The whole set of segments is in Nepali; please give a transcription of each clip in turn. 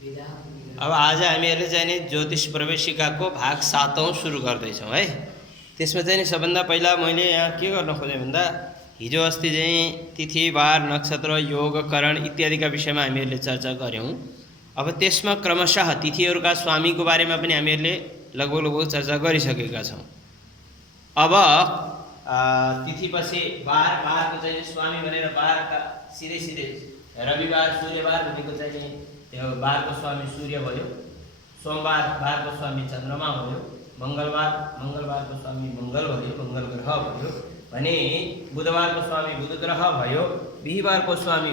अब आज हामीहरूले चाहिँ नि ज्योतिष प्रवेशिकाको भाग 7औं सुरु गर्दैछौँ है। त्यसमा चाहिँ नि सबभन्दा पहिला मैले यहाँ के गर्न खोजेँ भन्दा हिजो अस्ति चाहिँ तिथि बार नक्षत्र योग करण इत्यादिका विषयमा हामीहरूले चर्चा गऱ्यौँ। अब त्यसमा क्रमशः तिथिहरूका स्वामीको बारेमा पनि हामीहरूले लगभग चर्चा गरिसकेका छौँ। अब तिथिपछि बारको चाहिँ स्वामी भनेर बारका सिधै रविवार सूर्यबार भनेको चाहिँ त्यो बारको स्वामी सूर्य भयो, सोमबार बारको स्वामी चन्द्रमा भयो, मङ्गलबारको स्वामी मङ्गल भयो, मङ्गल ग्रह भयो भने बुधबारको स्वामी बुध ग्रह भयो, बिहीबारको स्वामी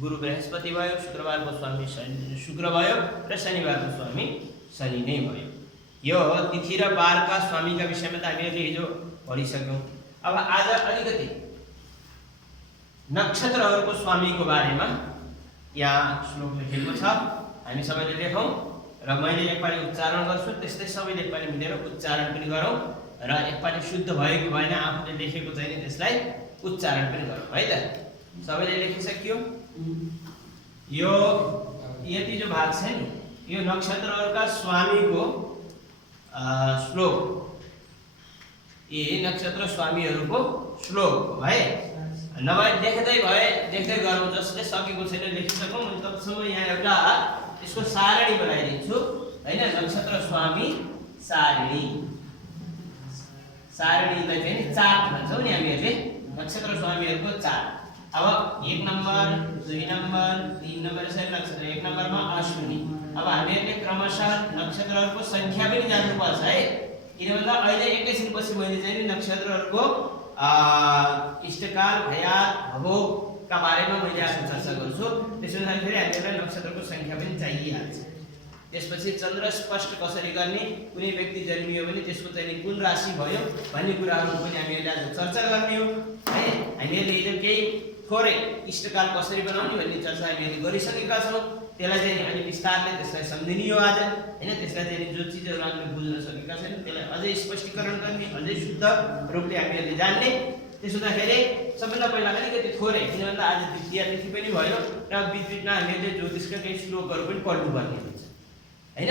गुरु बृहस्पति भयो, शुक्रबारको स्वामी शुक्र भयो र शनिबारको स्वामी शनि नै भयो। यो तिथि र बारका स्वामीका विषयमा त हामीहरूले हिजो पढिसक्यौँ। अब आज अलिकति नक्षत्रहरूको स्वामीको बारेमा यहाँ श्लोक लेखेको छ, हामी सबैले लेखौँ र मैले एकपालि उच्चारण गर्छु, त्यस्तै सबैले एकपालि मिलेर उच्चारण पनि गरौँ र एकपालि शुद्ध भयो कि भएन आफूले लेखेको चाहिँ त्यसलाई उच्चारण पनि गरौँ है त। सबैले लेखिसक्यो? यो यति जो भाग छ नि यो नक्षत्रहरूका स्वामीको श्लोक, यी नक्षत्र स्वामीहरूको श्लोक है। नभए देख्दै गरौँ, जसले सकेको छैन लेखिसकौँ। मैले तपाईँसँग यहाँ एउटा यसको सारणी बनाइदिन्छु हैन। नक्षत्र स्वामी सारणीलाई चाहिँ चार्ट भन्छौँ नि हामीहरूले, नक्षत्र स्वामीहरूको चार्ट। अब 1 नम्बर 2 नम्बर 3 नम्बर यसरी नक्षत्र 1 नम्बरमा अश्विनी। अब हामीहरूले क्रमशः नक्षत्रहरूको सङ्ख्या पनि जान्नुपर्छ है, किनभन्दा अहिले एकैछिनपछि मैले चाहिँ नक्षत्रहरूको इष्टकाल भयात भोगका बारेमा मैले आज चर्चा गर्छु। त्यसो हुँदाखेरि हामीलाई नक्षत्रको सङ्ख्या पनि चाहिहाल्छ। त्यसपछि चन्द्र स्पष्ट कसरी गर्ने, कुनै व्यक्ति जन्मियो भने त्यसको चाहिँ कुन राशि भयो भन्ने कुराहरू पनि हामीहरूले आज चर्चा गर्ने हो है। हामीहरूले हिजो केही थोरै इष्टकाल कसरी बनाउने भन्ने चर्चा हामीहरूले गरिसकेका छौँ। त्यसलाई चाहिँ अलि विस्तारले त्यसलाई सम्झिने हो आज हैन। त्यसलाई चाहिँ जो चिजहरू हामीले बुझ्न सकेका छैनौँ त्यसलाई अझै स्पष्टीकरण गर्ने, अझै शुद्ध रूपले हामीहरूले जान्ने। त्यसो हुँदाखेरि सबभन्दा पहिला अलिकति थोरै, किनभन्दा आज द्वितीय तिथि पनि भयो र बिचबिचमा हामीहरूले ज्योतिषका केही श्लोकहरू पनि पढ्नुपर्ने हुन्छ हैन।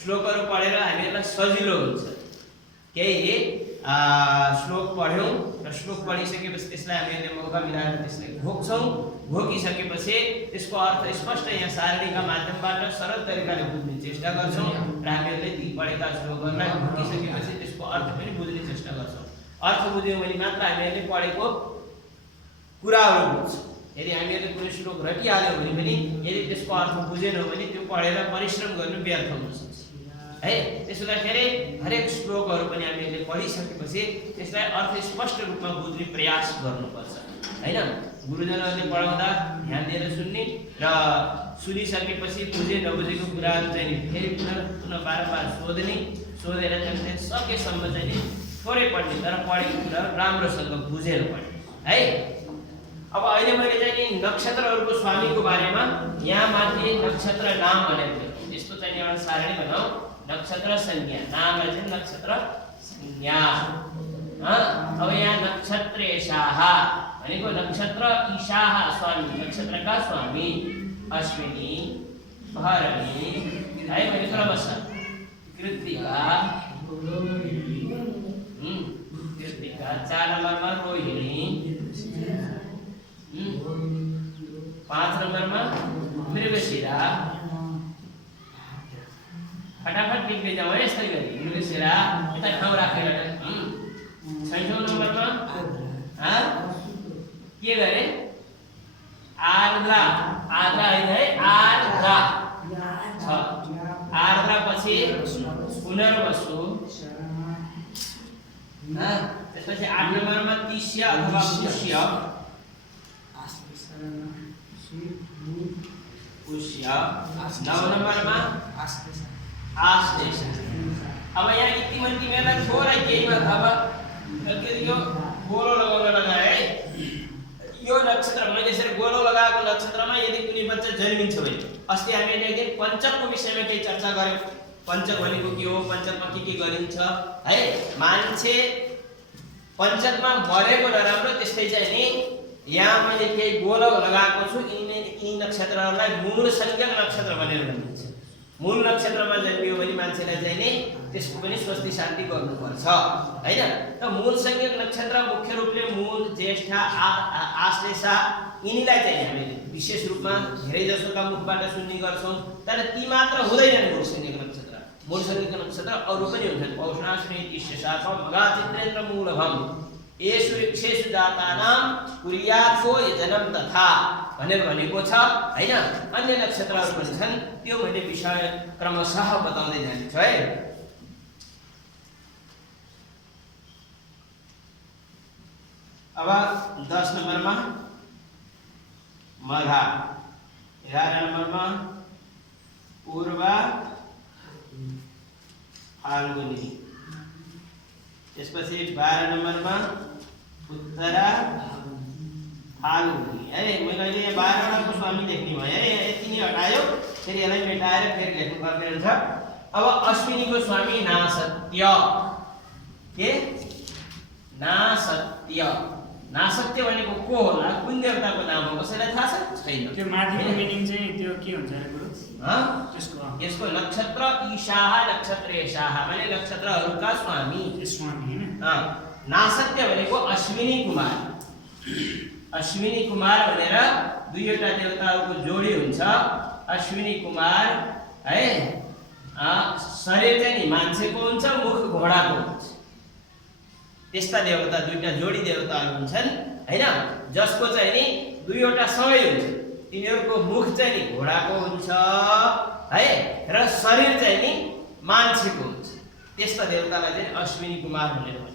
श्लोकहरू पढेर हामीहरूलाई सजिलो हुन्छ। केही श्लोक पढ्यौँ र श्लोक पढिसकेपछि त्यसलाई हामीहरूले मौका मिलाएर त्यसलाई घोक्छौँ। घोकिसकेपछि त्यसको अर्थ स्पष्ट यहाँ सारणीका माध्यमबाट सरल तरिकाले बुझ्ने चेष्टा गर्छौँ र हामीहरूले ती पढेका श्लोकहरूलाई घोकिसकेपछि त्यसको अर्थ पनि बुझ्ने चेष्टा गर्छौँ। अर्थ बुझ्यौँ भने मात्र हामीहरूले पढेको कुराहरू बुझ्छौँ। यदि हामीहरूले कुनै श्लोक रटिहाल्यो भने पनि यदि त्यसको अर्थ बुझेनौँ भने त्यो पढेर परिश्रम गर्नु व्यर्थ हुन सक्छ है। त्यसो हुँदाखेरि हरेक श्लोकहरू पनि हामीले पढिसकेपछि त्यसलाई अर्थ स्पष्ट रूपमा बुझ्ने प्रयास गर्नुपर्छ हैन। गुरुजनहरूले पढाउँदा ध्यान दिएर सुन्ने र सुनिसकेपछि बुझे नबुझेको कुराहरू चाहिँ फेरि पुनः बारम्बार सोधेर चाहिँ सकेसम्म चाहिँ थोरै पढ्ने, तर पढेको कुराहरू राम्रोसँग बुझेर पढ्ने है। अब अहिले मैले चाहिँ नि नक्षत्रहरूको स्वामीको बारेमा यहाँ माथि नक्षत्र नाम भनेको यस्तो चाहिँ एउटा सारणी बनाऊ। नक्षत्र संज्ञा, नामलाई चाहिँ नक्षत्र संज्ञा। अब यहाँ नक्षत्रेशाः भनेको नक्षत्र ईशाः स्वामी, नक्षत्रका स्वामी अश्विनी भरणी है भने क्रमशः कृत्तिका 4 नम्बरमा रोहिणी, 5 नम्बरमा मृगशिरा। फटाफट लेख्दै जाउँ है यसरी गरी। मृगशिरा यता ठाउँ राखेर 6औं नम्बरमा के गरे? आर्द्रा होइन है, आर्द्रा छ। आर्द्रा पछि पुनर्वसु। त्यसपछि 8 नम्बरमा तिष्य अथवा पुष्य। 9 नम्बरमा आश्लेष। अब यहाँ तिमीहरूलाई थोरै केहीमा अब यो गोलो लगाए है। यो नक्षत्र मैले यसरी गोलो लगाएको नक्षत्रमा यदि कुनै बच्चा जन्मिन्छ भने, अस्ति हामीले एकदिन पञ्चकको विषयमा केही चर्चा गऱ्यौँ। पञ्चक भनेको के हो, पञ्चकमा के गरिन्छ है। मान्छे पञ्चकमा मरेको नराम्रो, त्यस्तै चाहिँ नि यहाँ मैले केही गोलो लगाएको छु। यी नक्षत्रहरूलाई मूल संज्ञक नक्षत्र भनेर भनिन्छ। मूल नक्षत्रमा जन्मियो भने मान्छेलाई चाहिँ नि त्यसको पनि स्वस्ति शान्ति गर्नुपर्छ हैन। त मूल संज्ञक नक्षत्र मुख्य रूपले मूल, ज्येष्ठा, आश्लेषा यिनीलाई चाहिँ हामीले विशेष रूपमा धेरै जसोका मुखबाट सुन्ने गर्छौं। तर ती मात्र हुँदैनन् मूल संज्ञक नक्षत्र। मूल संज्ञक नक्षत्र अरु पनि हुन्छन्। पौषणाश्विनी तिष्यशाखा मघा चित्रेन्द्र मूलभम येषु वृक्षेषु जातानां कुर्यात्को यजनम तथा भनेर भनेको छ हैन। अन्य नक्षत्रहरू पनि छन्, त्यो मैले विषय क्रमशः बताउँदै जान्छु है। अब 10 नम्बरमा मघा, 11 नम्बरमा पूर्वा फाल्गुनी, त्यसपछि 12 नम्बरमा उत्तरा फाल्गुनी है। मैले अहिले 12 वटाको स्वामी लेख्ने भयो है, यति नै हटायो, फेरि यसलाई मेटाएर फेरि लेख्नु पर्ने हुन्छ। अब अश्विनीको स्वामी नासत्य, के नासत्य, नासत्य भनेको को होला, कुन देवताको नाम हो, कसैलाई थाहा छ? छैन। त्यो माथिको मिनिङ चाहिँ त्यो के हुन्छ रे गुरु? यसको नक्षत्र ईशाः नक्षत्रेशाः माने नक्षत्रहरूका स्वामी हैन। नासत्य भनेको अश्विनी कुमार। अश्विनी कुमार भनेर दुईवटा देवताहरूको जोडी हुन्छ। अश्विनी कुमार है, शरीर चाहिँ नि मान्छेको हुन्छ, मुख घोडाको हुन्छ। त्यस्ता देवता दुईटा जोडी देवताहरू हुन्छन् हैन, जसको चाहिँ नि दुईवटा सँगै हुन्छ। तिनीहरूको मुख चाहिँ नि घोडाको हुन्छ है र शरीर चाहिँ नि मान्छेको हुन्छ। त्यस्ता देवतालाई चाहिँ अश्विनी कुमार भनेर भनिन्छ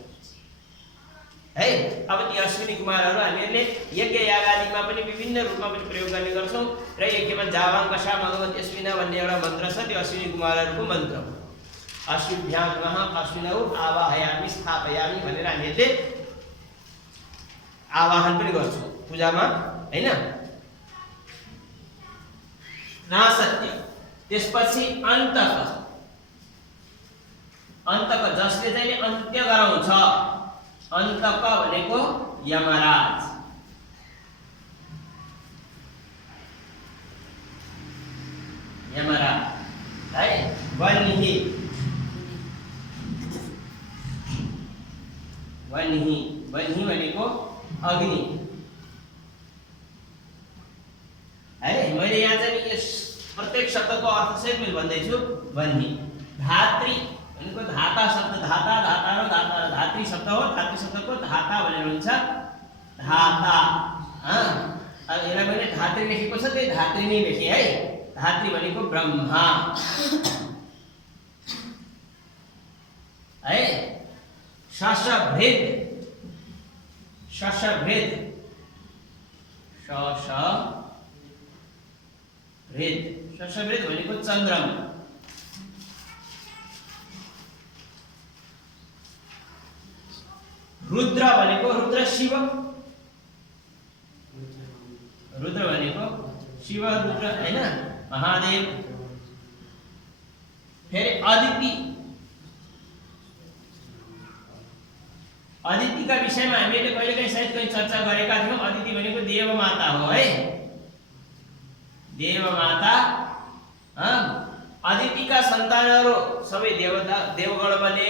है। अब ती अश्विनी कुमारहरू हामीले यज्ञ यागादिमा पनि विभिन्न रूपमा पनि प्रयोग गर्ने गर्छौं र यज्ञमा जावाङ्कषा भगवती अश्विना भन्ने एउटा मन्त्र छ, त्यो अश्विनी कुमारहरूको मन्त्र हो। अश्विभ्यां नमः अश्विनौ आवाहयामि स्थापयामि भनेर हामीले आवाहन पनि गर्छौं पूजामा हैन। नासत्य, त्यसपछि अन्तक, अन्तक जसले चाहिँ अन्त्य गराउँछ। अन्तक भनेको यमराज। यमराज है। वह्नि, वह्नि, वह्नि भनेको अग्नि है। मैले यहाँ चाहिँ यस प्रत्येक शब्दको अर्थ सहित मैले भन्दैछु। वह्नि, धात्री भनेको धाता शब्द, धाता, धाता र धाता, धात्री शब्द हो। धात्री शब्दको धाता भनेर हुन्छ धाता। अब यसलाई मैले धात्री लेखेको छ, त्यही धात्री नै लेखेँ है। धात्री भनेको ब्रह्मा है। शशभृद, शशभृद, शशभृद, शशभृद भनेको चन्द्रमा। रुद्र भनेको रुद्र शिव, रुद्र भनेको शिव रुद्र हैन, महादेव। फेरि अदिति, अदितिका विषयमा हामीले कहिलेकाहीँ सायद कहीँ चर्चा गरेका थियौँ। अदिति भनेको देवमाता हो है, देवमाता। अदितिका सन्तानहरू सबै देवता देवगण बने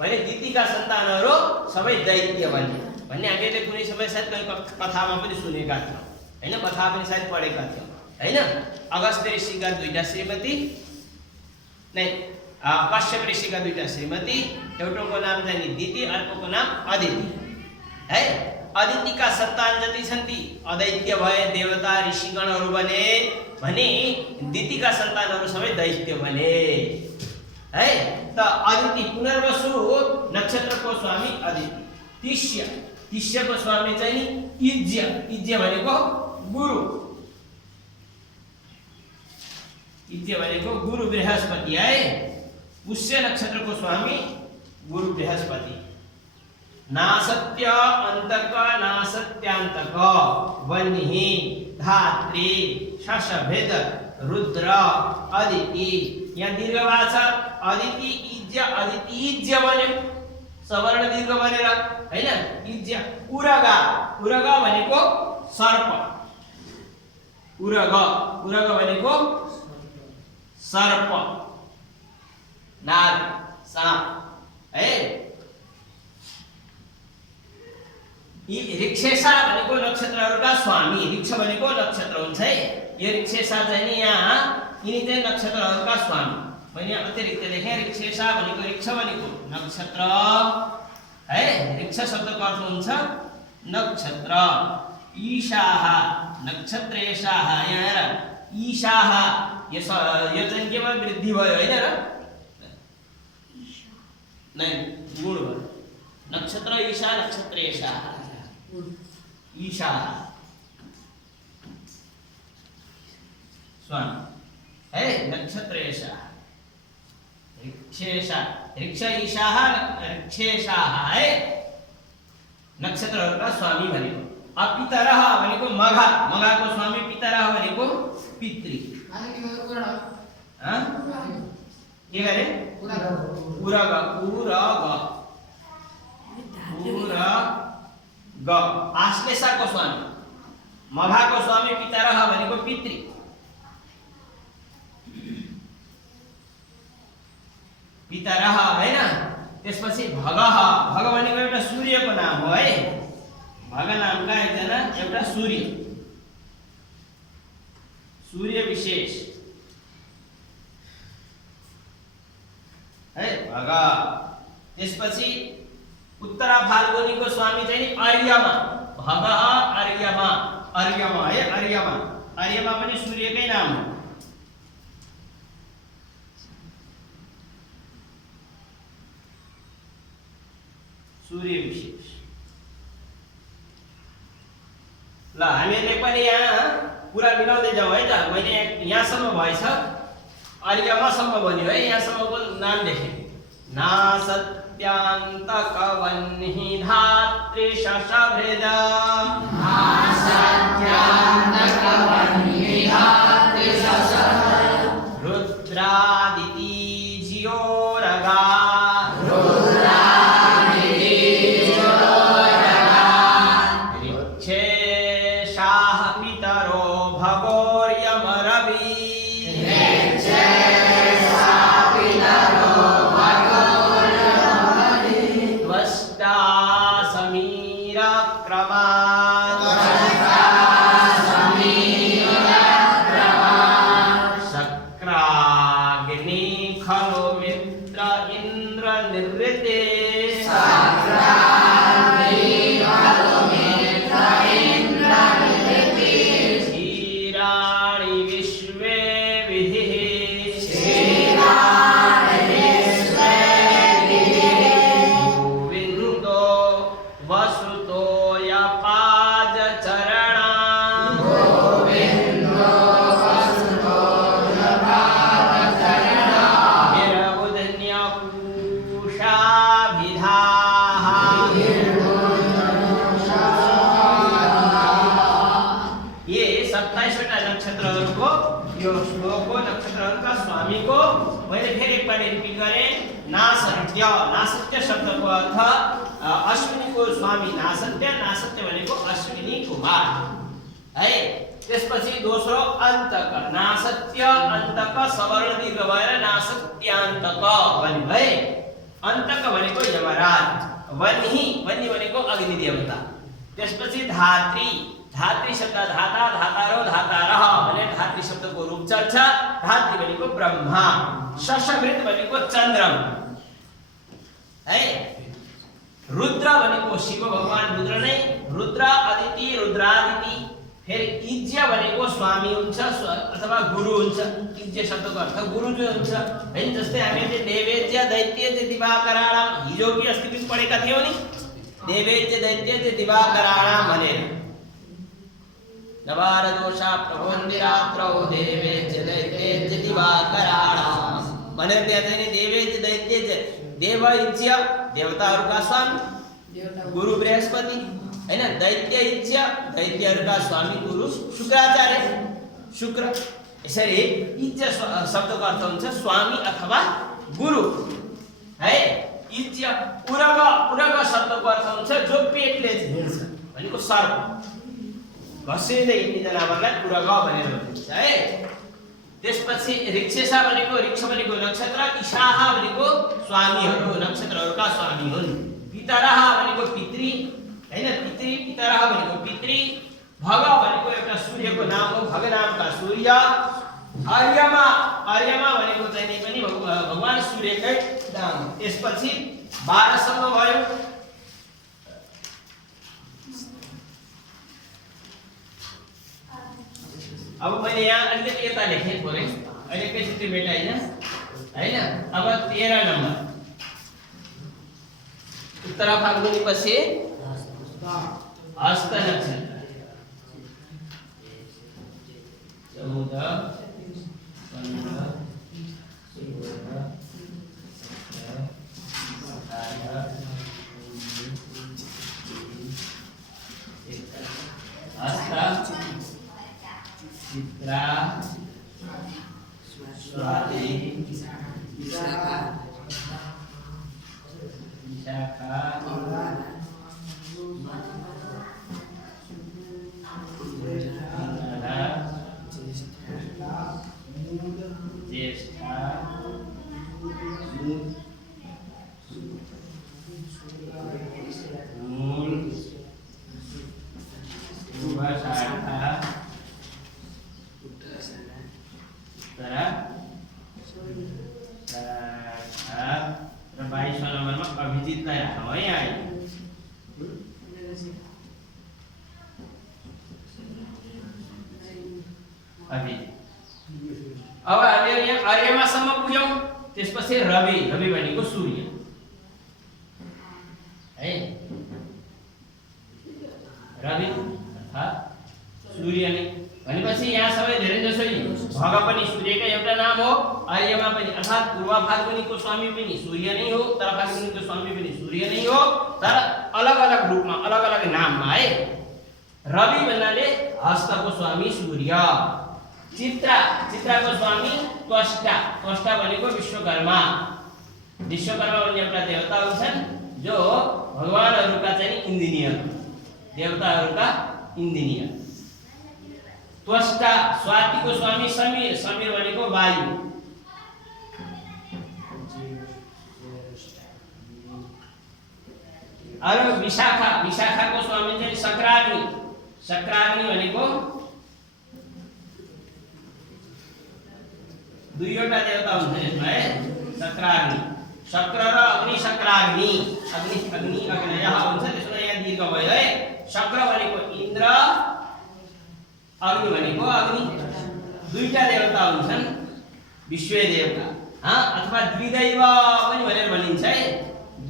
भने दितिका सन्तानहरू सबै दैत्य बने भन्ने हामीले कुनै समय सायद कथामा पनि सुनेका थियौँ हैन, कथा पनि सायद पढेका थियौँ हैन। अगस्त्य ऋषिका दुईटा श्रीमती नै, कश्यप ऋषिका दुईटा श्रीमती, एउटाको नाम चाहिँ दिति, अर्कोको नाम अदिति है। अदितिका सन्तान जति छन् ती अदैत्य भए, देवता ऋषिगणहरू बने भने दितिका सन्तानहरू सबै दैत्य बने है। त अदिति पुनर्वसु नक्षत्रको स्वामी अदिति। तिष्य, तिष्यको स्वामी चाहिँ इज्य, इज्य भनेको गुरु, इज्य भनेको गुरु बृहस्पति है। पुष्य नक्षत्रको स्वामी गुरु बृहस्पति। नासत्य, अन्तक, नासत्यान्तक, वह्नि, धात्री, शशभृद, रुद्र, अदिति। यहाँ दीर्घवा छ। अदिति इज्य, अदिति इज्य बन्यो, सवर्ण दीर्घ बनेर हैन। इज्य, उरगा, उरगा भनेको सर्प, उरग, उरग भनेको सर्प, नाग, साप है। यी ऋक्षेशा भनेको नक्षत्रहरूका स्वामी, ऋक्ष भनेको नक्षत्र हुन्छ है। यो ऋक्षेशा चाहिँ नि यहाँ यिनी चाहिँ नक्षत्रहरूका स्वामी। मैले अतिरिक्त लेखेँ ऋक्षेशा भनेको ऋक्ष भनेको नक्षत्र है। ऋक्ष शब्दको अर्थ हुन्छ नक्षत्र। ईशाः नक्षत्रेशाः, यहाँ हेर ईशाः यो चाहिँ केमा वृद्धि भयो हैन र? नै गुण भयो। नक्षत्र ईशा नक्षत्रेशाः, ईशाः स्वामी है। नक्षत्रेशाः ऋक्षेशा, ऋक्ष ईशाः ऋक्षेशाः है नक्षत्रहरूका स्वामी भनेको। अब पितरः भनेको मघा, मघाको स्वामी पितरः भनेको पितृ। के गरे? पुरग, पुरग, पुरग। आश्लेषाको स्वामी, मघाको स्वामी पितरः भनेको पितृ। पितरः हैन। त्यसपछि भगः, भग भनेको एउटा सूर्यको नाम हो है। भग नामका एकजना एउटा सूर्य, सूर्य विशेष है भग। त्यसपछि उत्तरा फाल्गुनीको स्वामी चाहिँ अर्यमा, भग अर्यमा, अर्यमा है। अर्यमा, अर्यमा पनि सूर्यकै नाम हो। सूर्य विशेष। ल हामीले पनि यहाँ पुरा मिलाउँदै जाउँ है त। मैले यहाँसम्म भएछ, अर्यमासम्म भन्यो है। यहाँसम्मको नाम लेखेँ। नासत्यान्तकवह्नि धात्री शशभृद, रुद्रादिति जियोरगा, ऋक्षेशाः पितरो भगोर्यमरवि, त्वष्टा समीरक्रमात्, शक्राग्नि खलु मित्र इन्द्र निर्ऋते, क्षीराणि विश्वे विधिः, गोविन्दो वसुतो यपाजचरणा, निरवुधन्यपूषाभिधाः, ये 27वटा नक्षत्रहरूको यो श्लोकको नक्षत्रहरूका स्वामीको मैले फेरि एकपल्ट रिपिट गरेँ। नासत्य, नासत्य शब्दको अर्थ अश्विनीको स्वामी नासत्य, नासत्य भनेको अश्विनी कुमार है। त्यसपछि दोस्रो अन्तक, नासत्य अन्तक सवर्ण दीर्घ भएर नासत्यान्तक भन्यो है। अन्तक भनेको यमराज, वह्नि, वह्नि भनेको अग्नि देवता। त्यसपछि धात्री, धात्री शब्द धाता, धातारो, धातारः भने धात्री शब्दको रूप चल्छ। धात्री भनेको ब्रह्मा, शशभृत भनेको चन्द्रमा है। रुद्र भनेको शिव भगवान रुद्र नै, रुद्र अदिति, रुद्रादिति। फेरि इज्य भनेको स्वामी हुन्छ अथवा गुरु हुन्छ। इज्य शब्दको अर्थ गुरु जो हुन्छ हैन। जस्तै हामीले देवेज्य दैत्यज्य दिवाकराणाम हिजो कि अस्ति पनि पढेका थियौँ नि, देवेज्य दैत्यज्य दिवाकराणाम भनेर। नवारदोषा प्रभोन्दिरात्रौ देवेज्य दैत्यज्य दिवाकराणाम भनेर त्यहाँ चाहिँ देवेज्य दैत्यज्य, देव इज्य देवताहरूका स्वामी गुरु बृहस्पति हैन। दैत्य इज्य दैत्यहरूका स्वामी गुरु शुक्राचार्य, शुक्र। यसरी इज्य शब्दको अर्थ हुन्छ स्वामी अथवा गुरु है। इज्य उरग, उरग शब्दको अर्थ हुन्छ जो पेटले हिँड्छ भनेको सर्प, घसिँदै हिँड्ने जनावरलाई उरग भनेर भनिन्छ है। त्यसपछि ऋक्षेशा भनेको ऋक्ष भनेको नक्षत्र, ईशाहा भनेको स्वामीहरू, नक्षत्रहरूका स्वामी हुन्। पितरः भनेको पितृ हैन, पितृ पितरः भनेको पितृ। भग भनेको एउटा सूर्यको नाम हो, भग नामका सूर्य। अर्यमा, अर्यमा भनेको चाहिँ नि पनि भगवान सूर्यकै नाम हो। त्यसपछि 12 सम्म भयो। अब मैले यहाँ अलिकति यता लेखेँ थोरै, अहिले एकैचोटि मेटाइन हैन। अब 13 नम्बर उत्तरा फाल्गुनी पछि हस्त नक्षत्र 14 15 16 हस्त चित्रा स्वाति विशाखा ज्येष्ठा मूल पूर्वाषाढ़ा उत्तरा र 22वां नम्बरमा अभिजितलाई राखौँ है यहाँ। अभिजित। अब हामी यहाँ अर्यमासम्म पुग्यौं। त्यसपछि रवि, रवि भनेको सूर्य है, रवि अर्थात् सूर्य नै भनेपछि यहाँ सबै धेरै जसो भग पनि सूर्यकै एउटा नाम हो, अर्यमा पनि अर्थात् पूर्व फाल्गुनीको स्वामी पनि सूर्य नै हो, उत्तर फाल्गुनीको स्वामी पनि सूर्य नै हो, तर अलग-अलग रूपमा अलग-अलग नाममा है। रवि भन्नाले हस्तको स्वामी सूर्य। चित्रा, चित्राको स्वामी त्वष्टा, त्वष्टा भनेको विश्वकर्मा। विश्वकर्मा भन्ने एउटा देवता हुन्छन् जो भगवानहरूका चाहिँ इन्जिनियर, देवताहरूका इन्जिनियर। त्वष्टा, स्वातिको स्वामी समीर, समीर भनेको वायु। अरु विशाखा, विशाखाको स्वामी चाहिँ शक्राग्नि, शक्राग्नि भनेको दुईवटा देवता हुन्छन् यसमा है, शक्राग्नि, शक्र र अग्नि, शक्राग्नि, अग्नि अग्नि अग्नयः हुन्छ, त्यसमा यहाँ दीर्घ भयो है। शक्र भनेको इन्द्र, अग्नि भनेको अग्नि। दुईटा देवता हुन्छन् विश्व देवता अथवा द्विदैव पनि भनेर भनिन्छ है,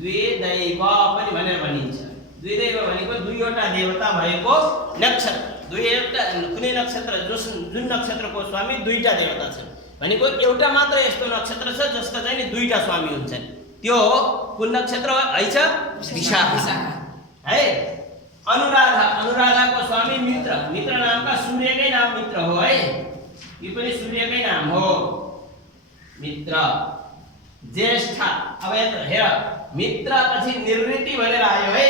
द्विदैव पनि भनेर भनिन्छ। द्विदैव भनेको दुईवटा देवता भएको नक्षत्र, दुईवटा कुनै नक्षत्र जुन नक्षत्रको स्वामी दुईटा देवता छन् भनेको एउटा मात्र यस्तो नक्षत्र छ जसका चाहिँ दुईटा स्वामी हुन्छन्। त्यो कुन नक्षत्र है छ? विशाखा है। अनुराधा, अनुराधाको स्वामी मित्र, मित्र नामका सूर्यकै नाम मित्र हो है, यो पनि सूर्यकै नाम हो मित्र। ज्येष्ठा, अब यहाँ हेर मित्र पछि निर्वृत्ति भनेर आयो है,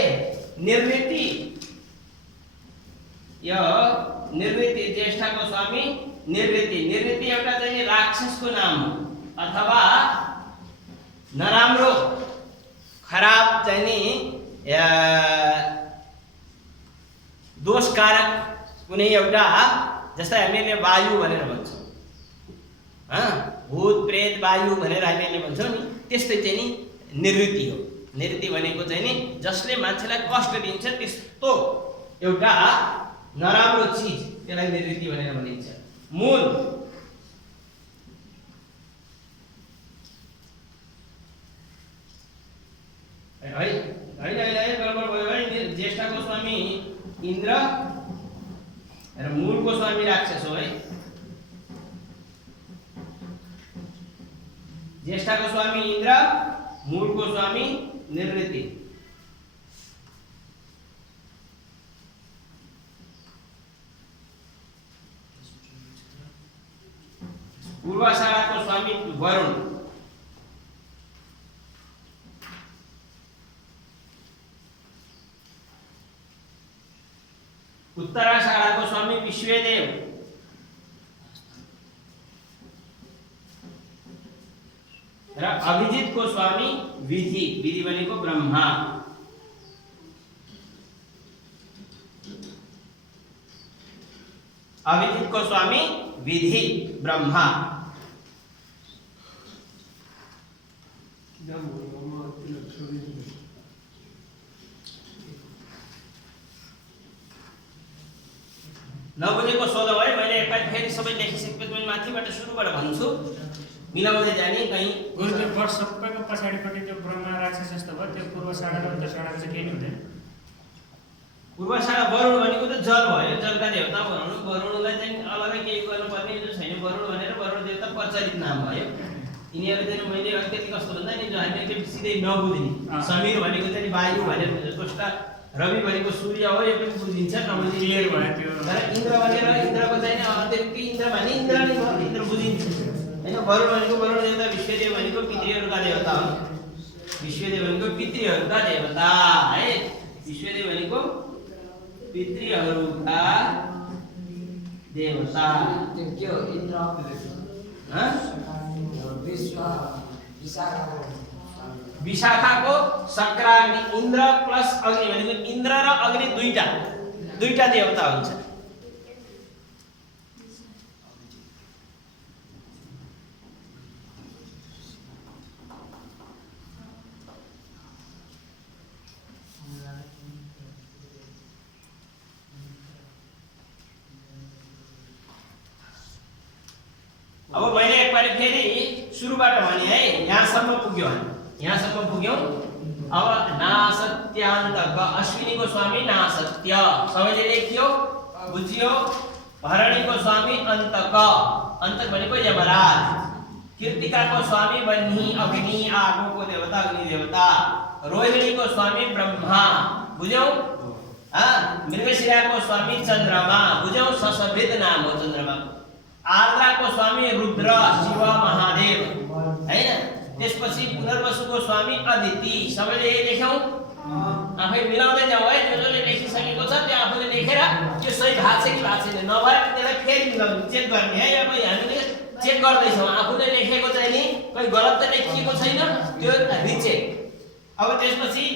निर्वृत्ति, यो निर्वृत्ति ज्येष्ठाको स्वामी निर्वृत्ति। निर्वृत्ति एउटा चाहिँ राक्षसको नाम हो अथवा नराम्रो खराब चाहिँ नि दोषकारक कुनै एउटा, जस्तै हामीले वायु भनेर भन्छौँ, भूत प्रेत वायु भनेर हामीले भन्छौँ नि, त्यस्तै चाहिँ नि निर्वृत्ति हो। निर्वृत्ति भनेको चाहिँ नि जसले मान्छेलाई कष्ट दिन्छ त्यस्तो एउटा नराम्रो चिज, त्यसलाई निर्वृत्ति भनेर भनिन्छ। मूल, गडबड भयो है। ज्येष्ठको स्वामी इन्द्र र मूलको स्वामी राक्षस हो है। ज्येष्ठको स्वामी इन्द्र, मूलको स्वामी निर्वृत्ति। पूर्वाषाढ़ाको स्वामी वरुण, उत्तराषाढ़ाको स्वामी विश्वदेव, र अभिजितको स्वामी विधि, विधि भनेको ब्रह्मा। अभिजितको स्वामी विधि ब्रह्मा। नबुझेको सोधौँ है, मैले एकपल्ट फेरि सबै लेखिसकेपछि मैले माथिबाट सुरुबाट भन्छु, मिलाउँदै जाने कहीँ। गुरुदेव बस सबैको पछाडिपट्टि त्यो ब्रह्मा राक्षस जस्तो भयो, त्यो पूर्व साडा र उत्तर साडाको चाहिँ केही नै हुँदैन। पूर्वाषाढा वरुण भनेको त जल भयो, जलका देवता भनौँ। वरुणलाई चाहिँ अलग्गै केही गर्नुपर्ने जो छैन, वरुण भनेर वरुण देवता प्रचलित नाम भयो। यिनीहरू चाहिँ मैले अलिकति कस्तो भन्दा नि, जो हामीले चाहिँ सिधै नबुझ्ने, समीर भनेको चाहिँ वायु भनेर बुझ्छ, स्रष्टा रवि भनेको सूर्य हो, यो पनि बुझिन्छ, नबुझिन्छ क्लियर भयो त्यो। तर इन्द्र भनेर इन्द्रको चाहिँ अत्यन्तै इन्द्र भने इन्द्र नै भयो, इन्द्र बुझिन्छ हैन। वरुण भनेको वरुण देवता, विश्वदेव भनेको पितृहरूका देवता हो। विश्वदेव भनेको पितृहरूका देवता है। विश्वदेव भनेको पितृहरूका देवता। त्यो इन्द्र विशाखाको शक्राग्नि, इन्द्र प्लस अग्नि भनेको इन्द्र र अग्नि दुईटा देवता हुन्छ। अब मैले एकपल्ट फेरि सुरुबाट भने है, यहाँसम्म पुग्यो। अब नासत्यान्त, अश्विनीको स्वामी नासत्य, सबैले लेख्यो बुझ्यो। भरणीको स्वामी अन्तक, अन्तक भनेको यमराज। कृतिकाको स्वामी वह्नि, अग्नि आगोको देवता, अग्नि देवता। रोहिणीको स्वामी ब्रह्मा, बुझ्यौ। मृगशिराको स्वामी चन्द्रमा, बुझ्यौ, ससभेद नाम हो चन्द्रमा। आर्द्राको स्वामी रुद्र, शिव महादेव हैन। त्यसपछि पुनर्वसुको स्वामी अदिति, सबैले यही लेख्यौ। आफै मिलाउँदै जाऊ है, जसले लेखिसकेको छ त्यो आफूले लेखेर त्यो सही भएको छ कि भएको छैन, नभए त्यसलाई फेरि मिलाउने, चेक गर्ने है। अब हामीले चेक गर्दैछौँ, आफूले लेखेको चाहिँ नि कहीँ गलत त लेखिएको छैन, त्यो रिचेक। अब त्यसपछि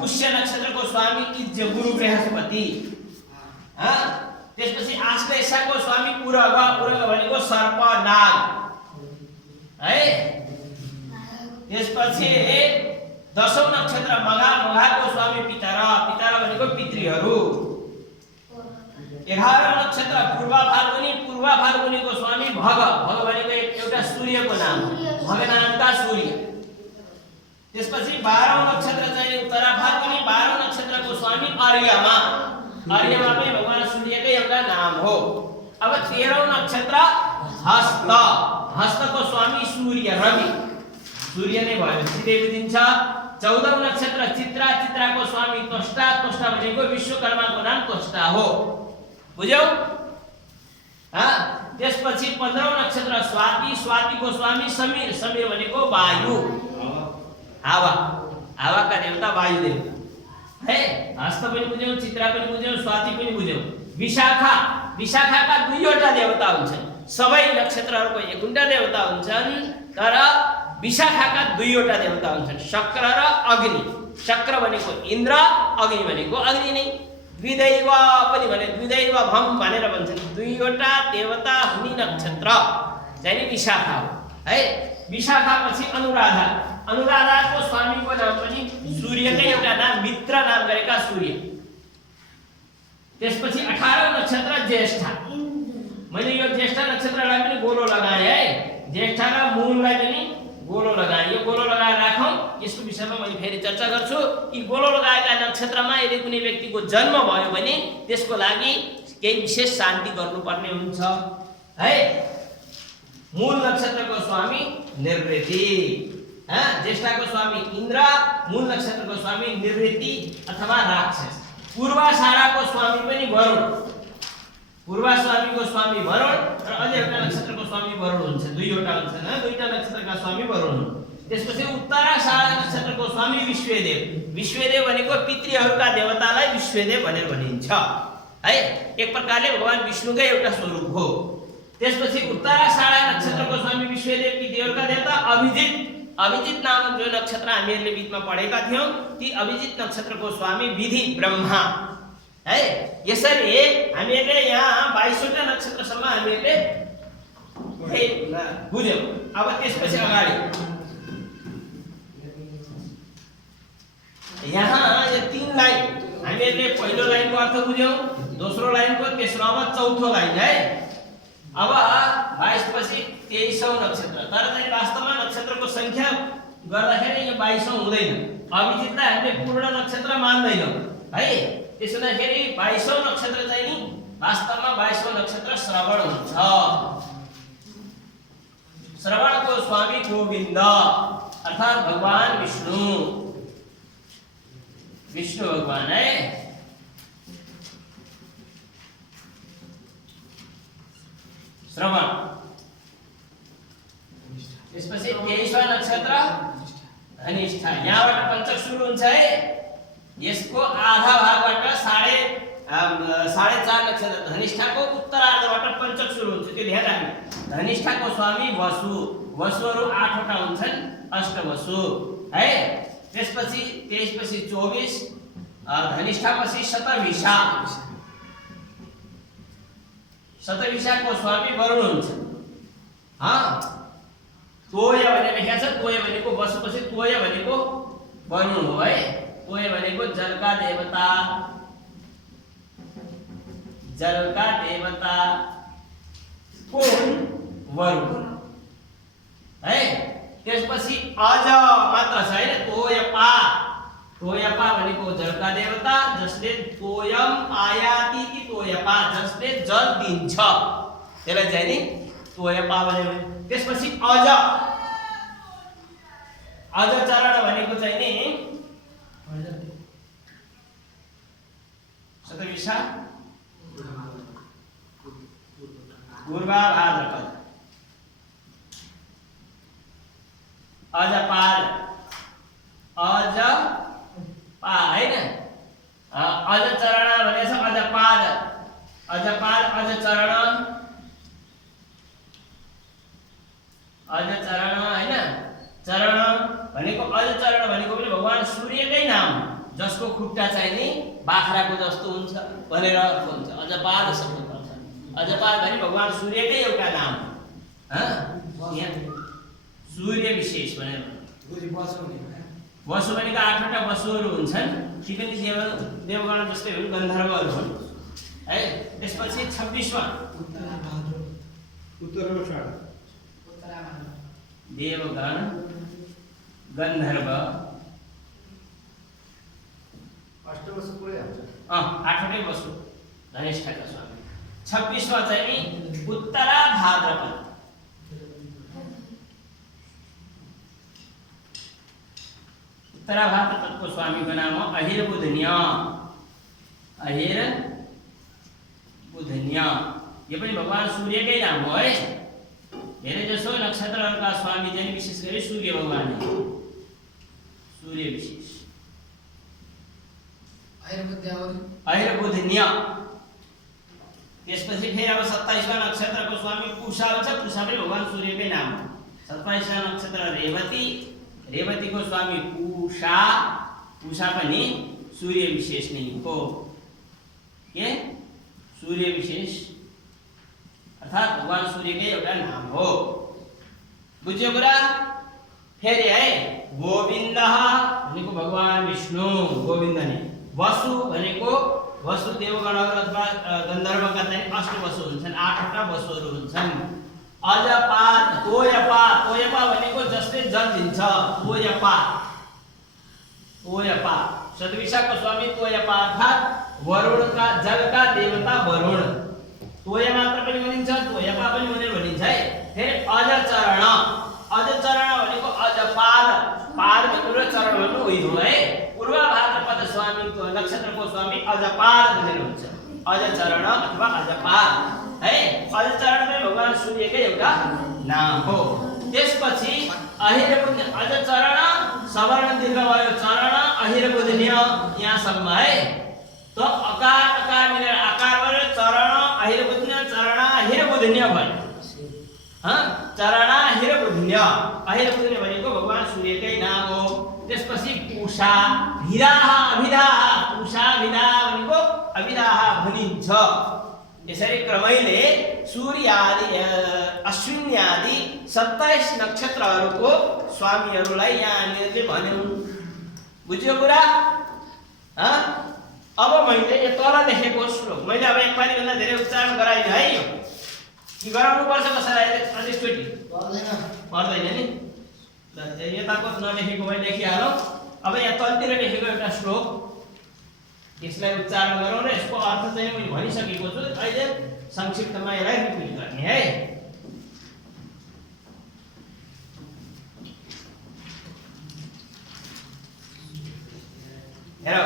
पुष्य नक्षत्रको स्वामी इज्ज, गुरु बृहस्पति। त्यसपछि आश्लेषाको स्वामी पुरग, पुरग भनेको सर्प नाग है। त्यसपछि 10औं नक्षत्र मघा, मघाको स्वामी पितर, पितर भनेको पितृहरू। 11औं नक्षत्र पूर्वा फाल्गुनी, पूर्वा फाल्गुनीको स्वामी भग, भग भनेको एउटा सूर्यको नाम, भग नामका सूर्य। त्यसपछि 12औं नक्षत्र चाहिँ उत्तरा फाल्गुनी, 12औं नक्षत्रको स्वामी अर्यमा, अर्यमा पनि भगवान सूर्यकै एउटा नाम हो। अब 13औं नक्षत्र हस्त, हस्तको स्वामी सूर्य रवि, सूर्य नै भयो, सिधै बुझिन्छ। 14औं नक्षत्र चित्रा, चित्राको स्वामी त्वष्टा, त्वष्टा भनेको विश्वकर्माको नाम त्वष्टा हो, बुझ्यौ। त्यसपछि 15औं नक्षत्र स्वाति, स्वातिको स्वामी समीर, समीर भनेको वायु, हावा, हावाका देवता वायु देवता है। हस्त पनि बुझ्यौ, चित्रा पनि बुझ्यौ, स्वाति पनि बुझ्यौ। विशाखा, विशाखाका दुईवटा देवता हुन्छन्। सबै नक्षत्रहरूको एकवटा देवता हुन्छन्, तर विशाखाका दुईवटा देवता हुन्छन्, शक्र र अग्नि। शक्र भनेको इन्द्र, अग्नि भनेको अग्नि नै। द्विदैव पनि भने द्विदैव भम भनेर भन्छन्। दुईवटा देवता हुने नक्षत्र चाहिँ विशाखा हो है। विशाखापछि अनुराधा, अनुराधाको स्वामीको नाम पनि सूर्यकै एउटा नाम, मित्र नाम गरेका सूर्य। त्यसपछि 18औं नक्षत्र ज्येष्ठा, मैले यो ज्येष्ठा नक्षत्रलाई पनि गोलो लगाएँ है। ज्येष्ठाका मूललाई पनि गोलो लगाएँ, यो गोलो लगाएर राखौँ। यसको विषयमा मैले फेरि चर्चा गर्छु। यी गोलो लगाएका नक्षत्रमा यदि कुनै व्यक्तिको जन्म भयो भने त्यसको लागि केही विशेष शान्ति गर्नुपर्ने हुन्छ है। मूल नक्षत्रको स्वामी निर्वृति, ज्येष्ठाको स्वामी इन्द्र, मूल नक्षत्रको स्वामी निर्वृति अथवा राक्षस। पूर्वाषाढाको स्वामी पनि वरुण, पूर्वाषाढीको स्वामी वरुण र अझै एउटा नक्षत्रको स्वामी वरुण हुन्छ, दुईवटा हुन्छन्, दुईटा नक्षत्रका स्वामी वरुण। त्यसपछि उत्तराषाढा नक्षत्रको स्वामी विश्वदेव, विश्वदेव भनेको पितृहरूका देवतालाई विश्वदेव भनेर भनिन्छ है। एक प्रकारले भगवान विष्णुकै एउटा स्वरूप हो। त्यसपछि उत्तराषाढा नक्षत्रको स्वामी विश्वदेव, पितृहरूका देवता अभिजित नामक जो नक्षत्र हामीहरूले बीचमा पढेका थियौं ती अभिजित नक्षत्रको स्वामी विधि ब्रह्मा है। यसरी हामीहरूले यहाँ 22वटा नक्षत्रसम्म हामीहरूले बुझ्यौं। अब त्यसपछि अगाडि यहाँ यो 3 लाइन हामीहरूले पहिलो लाइनको अर्थ बुझ्यौं, दोस्रो लाइनको, तेस्रो अब चौथो लाइन है। अब 22 पछि 23औं नक्षत्र, तर चाहिँ वास्तवमा नक्षत्रको संख्या गर्दाखेरि यो 22औं हुँदैन। अभिजितलाई हामीले पूर्ण नक्षत्र मान्दैनौं है। त्यसो हुँदाखेरि 22औं नक्षत्र चाहिँ नि वास्तवमा 22औं नक्षत्र श्रवण हुन्छ। श्रवणको स्वामी गोविन्द अर्थात भगवान विष्णु भगवान है। श्रवण। त्यसपछि 23वां नक्षत्र धनिष्ठा। यहाँबाट पञ्चक सुरु हुन्छ है। यसको आधा भागबाट 4.5 नक्षत्र धनिष्ठाको उत्तरार्धबाट पञ्चक सुरु हुन्छ, त्यो ध्यान राख्नु। धनिष्ठाको स्वामी वसु, वसुहरू 8 वटा हुन्छन्, अष्टवसु है। त्यसपछि 23 पछि 24, धनिष्ठा पछि शतभिषा। शतभिषाको स्वामी वरुण हुन्छ। तोय भनेर लेखेको छ। तोय भनेको वसु पछि तोय भनेको वरुण हो है। तोय भनेको जलका देवता कोण वरुण है। त्यसपछि अज मात्र छ हैन। तोयपा भनेको जलका देवता जसले तोयम आयाति कि तोयपा जसले जल दिन्छ, त्यसलाई चाहिँ नि तोयपा भन्यो। त्यसपछि अज चरण भनेको चाहिँ नि शतभिषा पूर्वा भाद्रपद। अजपाल हैन। अज चरण भनेको छ अजपाल अज चरण हैन। चरण भनेको अज चरण भनेको पनि भगवान सूर्यकै नाम, जसको खुट्टा चाहिँ नि बाख्राको जस्तो हुन्छ भनेर अर्थ हुन्छ। अजपाल शब्दको अर्थ अजपाल भने भगवान सूर्यकै एउटा नाम यहाँ सूर्य विशेष भनेर। वसु भनेको 8 वटा वसुहरू हुन्छन्, ती पनि देवगण जस्तै हुन्, गन्धर्वहरू हुन् है। त्यसपछि 26वां देवगण गन्धर्व 8वटै वसु धनिष्ठाका स्वामी। 26वां चाहिँ नि उत्तरा भाद्रपद। उत्तरा भाद्रपदको स्वामीको नाम हो अहिरबुधन्य। यो पनि भगवान सूर्यकै नाम हो है। धेरै जसो नक्षत्रहरूका स्वामी चाहिँ विशेष गरी सूर्य भगवान हो, सूर्य विशेष अहिरबुधन्य। त्यसपछि फेरि अब 27वां नक्षत्रको स्वामी पूषा हुन्छ। पूषा पनि भगवान सूर्यकै नाम हो। 27वां नक्षत्र रेवतीको स्वामी पूषा पनि सूर्य विशेष नै हो। के सूर्य विशेष अर्थात भगवान सूर्यकै एउटा नाम हो। बुझ्यो कुरा? फेरि है गोविन्द भनेको भगवान विष्णु, गोविन्द नै। वसु भनेको वसु देवगणहरू अथवा गन्धर्वका चाहिँ अष्टवसु हुन्छन्, 8 वटा वसुहरू हुन्छन्। तोयपा भनेको जसले जल दिन्छ, तोयपा। शतभिषाको स्वामी तोयपा अर्थात वरुणका जलका देवता वरुण। तोय मात्र पनि भनिन्छ, तोयपा पनि भनेर भनिन्छ है। फेरि अजचरण भनेको अजपाल, पाल भनेको चरण भन्नु होइन है। पूर्व भाद्रपद स्वामीको नक्षत्रको स्वामी अजपाल भनेर हुन्छ। अजचरण अथवा अजपाल है। अजचरण पनि भगवान सूर्यकै एउटा नाम हो। त्यसपछि अहिरबुधन्य अजचरण सवर्ण दीर्घ भयो, चरण अहिरबुधन्य यहाँसम्म है। तो अकार मिलेर आकार भयो, चरण अहिरबुधन्य, चरण अहिरबुधन्य भयो। चरण अहिरबुधन्य पुण्य। अहिर पुण्य भनेको भगवान सूर्यकै नाम हो। त्यसपछि उषा भिराह अभिदाह, उषा भिदाह भनेको अभिदाह भनिन्छ। यसरी क्रमैले सूर्य आदि अश्विनी आदि 27 नक्षत्रहरूको स्वामीहरूलाई यहाँ हामीले भन्यौं। बुझ्यो कुरा? अब मैले यो तल लेखेको श्लोक मैले अब एकपालि भन्दा धेरै उच्चारण गराइदिए है। यो कि गराउनु पर्छ कसैलाई अझैचोटि? पर्दैन नि। ल यताको नलेखेको मैले लेखिहालौँ। अब यहाँ तलतिर लेखेको एउटा श्लोक यसलाई उच्चारण गरौँ र यसको अर्थ चाहिँ मैले भनिसकेको छु। अहिले संक्षिप्तमा यसलाई रिपिट गर्ने है। हेर,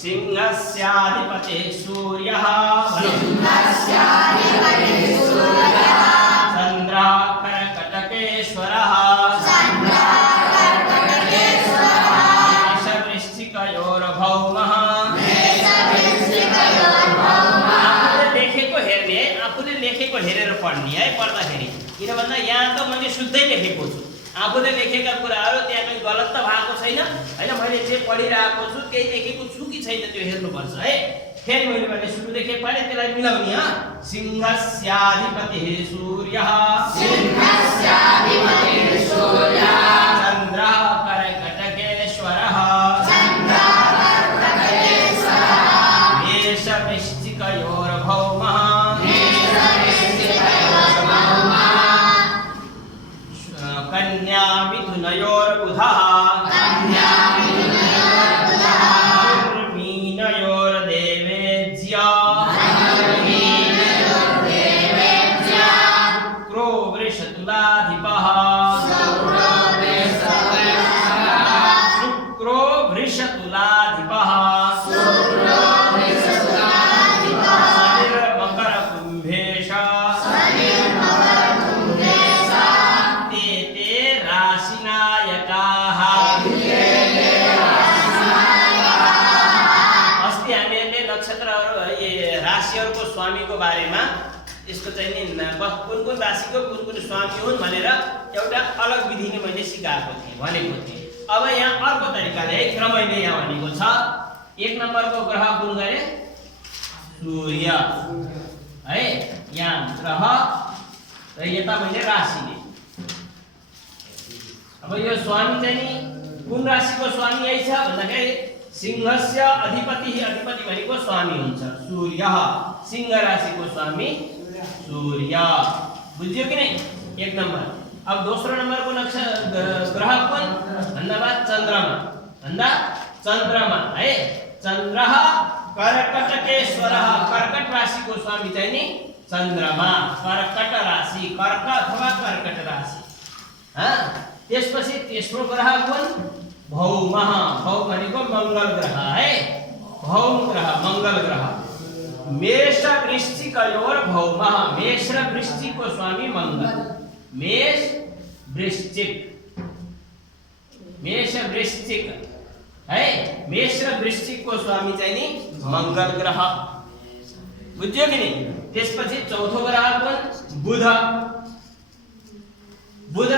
सिंहस्याधिपतिः सूर्यः, चन्द्रः कर्कटकेश्वरः, मेषवृश्चिकयोर्भौमः। आफूले लेखेको हेरेर पढ्ने है पढ्दाखेरि, किन भन्दा यहाँ त मैले शुद्धै लेखेको छु। आफूले लेखेका कुराहरू त्यहाँ गलत त भएको छैन हैन। मैले जे पढिरहेको छु त्यही लेखेको छु कि छैन त्यो हेर्नुपर्छ है। फेरि मैले भने सुरुदेखि पढे त्यसलाई मिलाउने। सिंहस्याधिपतिः सूर्यः, चन्द्रः कर्कटकेश्वरः, मेषवृश्चिकयोर्भौमः, कन्या मिथुनयोर्बुधः, मीनयोर्देवेज्य, शुक्रो वृषतुलाधिपः, शुक्रो वृषतुलाधिपः, शनिर्मकरकुम्भेश, राशिहरूको स्वामीको बारेमा यसको चाहिँ नि कुन कुन राशिको कुन कुन स्वामी हुन् भनेर एउटा अलग विधि नै मैले सिकाएको थिएँ भनेको थिएँ। अब यहाँ अर्को तरिकाले क्रमैले यहाँ भनेको छ 1 नम्बरको ग्रह कुन गरे? सूर्य है। यहाँ ग्रह र यता मैले राशि दिएँ। अब यो स्वामी चाहिँ नि कुन राशिको स्वामी यही छ भन्दाखेरि सिंहस्य अधिपति भनेको स्वामी हुन्छ सूर्य। सिंह राशिको स्वामी सूर्य। बुझ्यो कि नहीं? 1 नंबर। अब दोस्रो नंबरको ग्रह कुन भन्दा चन्द्रमा है। चन्द्रः कर्कटकेश्वरः, कर्कट राशिको स्वामी चाहिँ नि चन्द्रमा। कर्कट राशि, कर्क अथवा कर्कट राशि। त्यसपछि तेस्रो ग्रह कुन? भौमः। भौम भनेको मंगल ग्रह है। भौम ग्रह मंगल ग्रह। मेष वृश्चिकयोर्भौमः, मेष र वृश्चिकको स्वामी मंगल। मेष वृश्चिक है। मेष र वृश्चिकको स्वामी चाहिँ नि मंगल ग्रह। बुझ्यो कि नहीं? त्यसपछि चौथो ग्रह कुन? बुध। बुध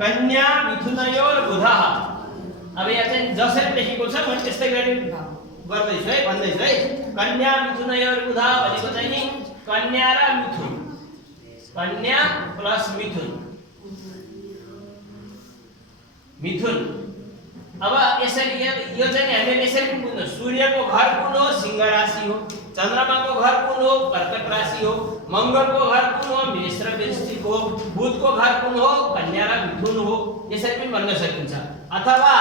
कन्या मिथुनयोर्बुधः। अब यहाँ चाहिँ जसरी लेखेको छ मैले त्यस्तै गर्दैछु है, भन्दैछु है। कन्या मिथुनयोर्बुधः भनेको चाहिँ नि कन्या र मिथुन, कन्या प्लस मिथुन। अब यसरी यो चाहिँ हामीले यसरी पनि बुझ्नु। सूर्यको घर कुन हो? सिंह राशि हो। चन्द्रमाको घर कुन हो? कर्कट राशि हो। मंगलको घर कुन हो? मेष र वृश्चिक हो। बुधको घर कुन हो? कन्या र मिथुन हो। यसरी पनि भन्न सकिन्छ। अथवा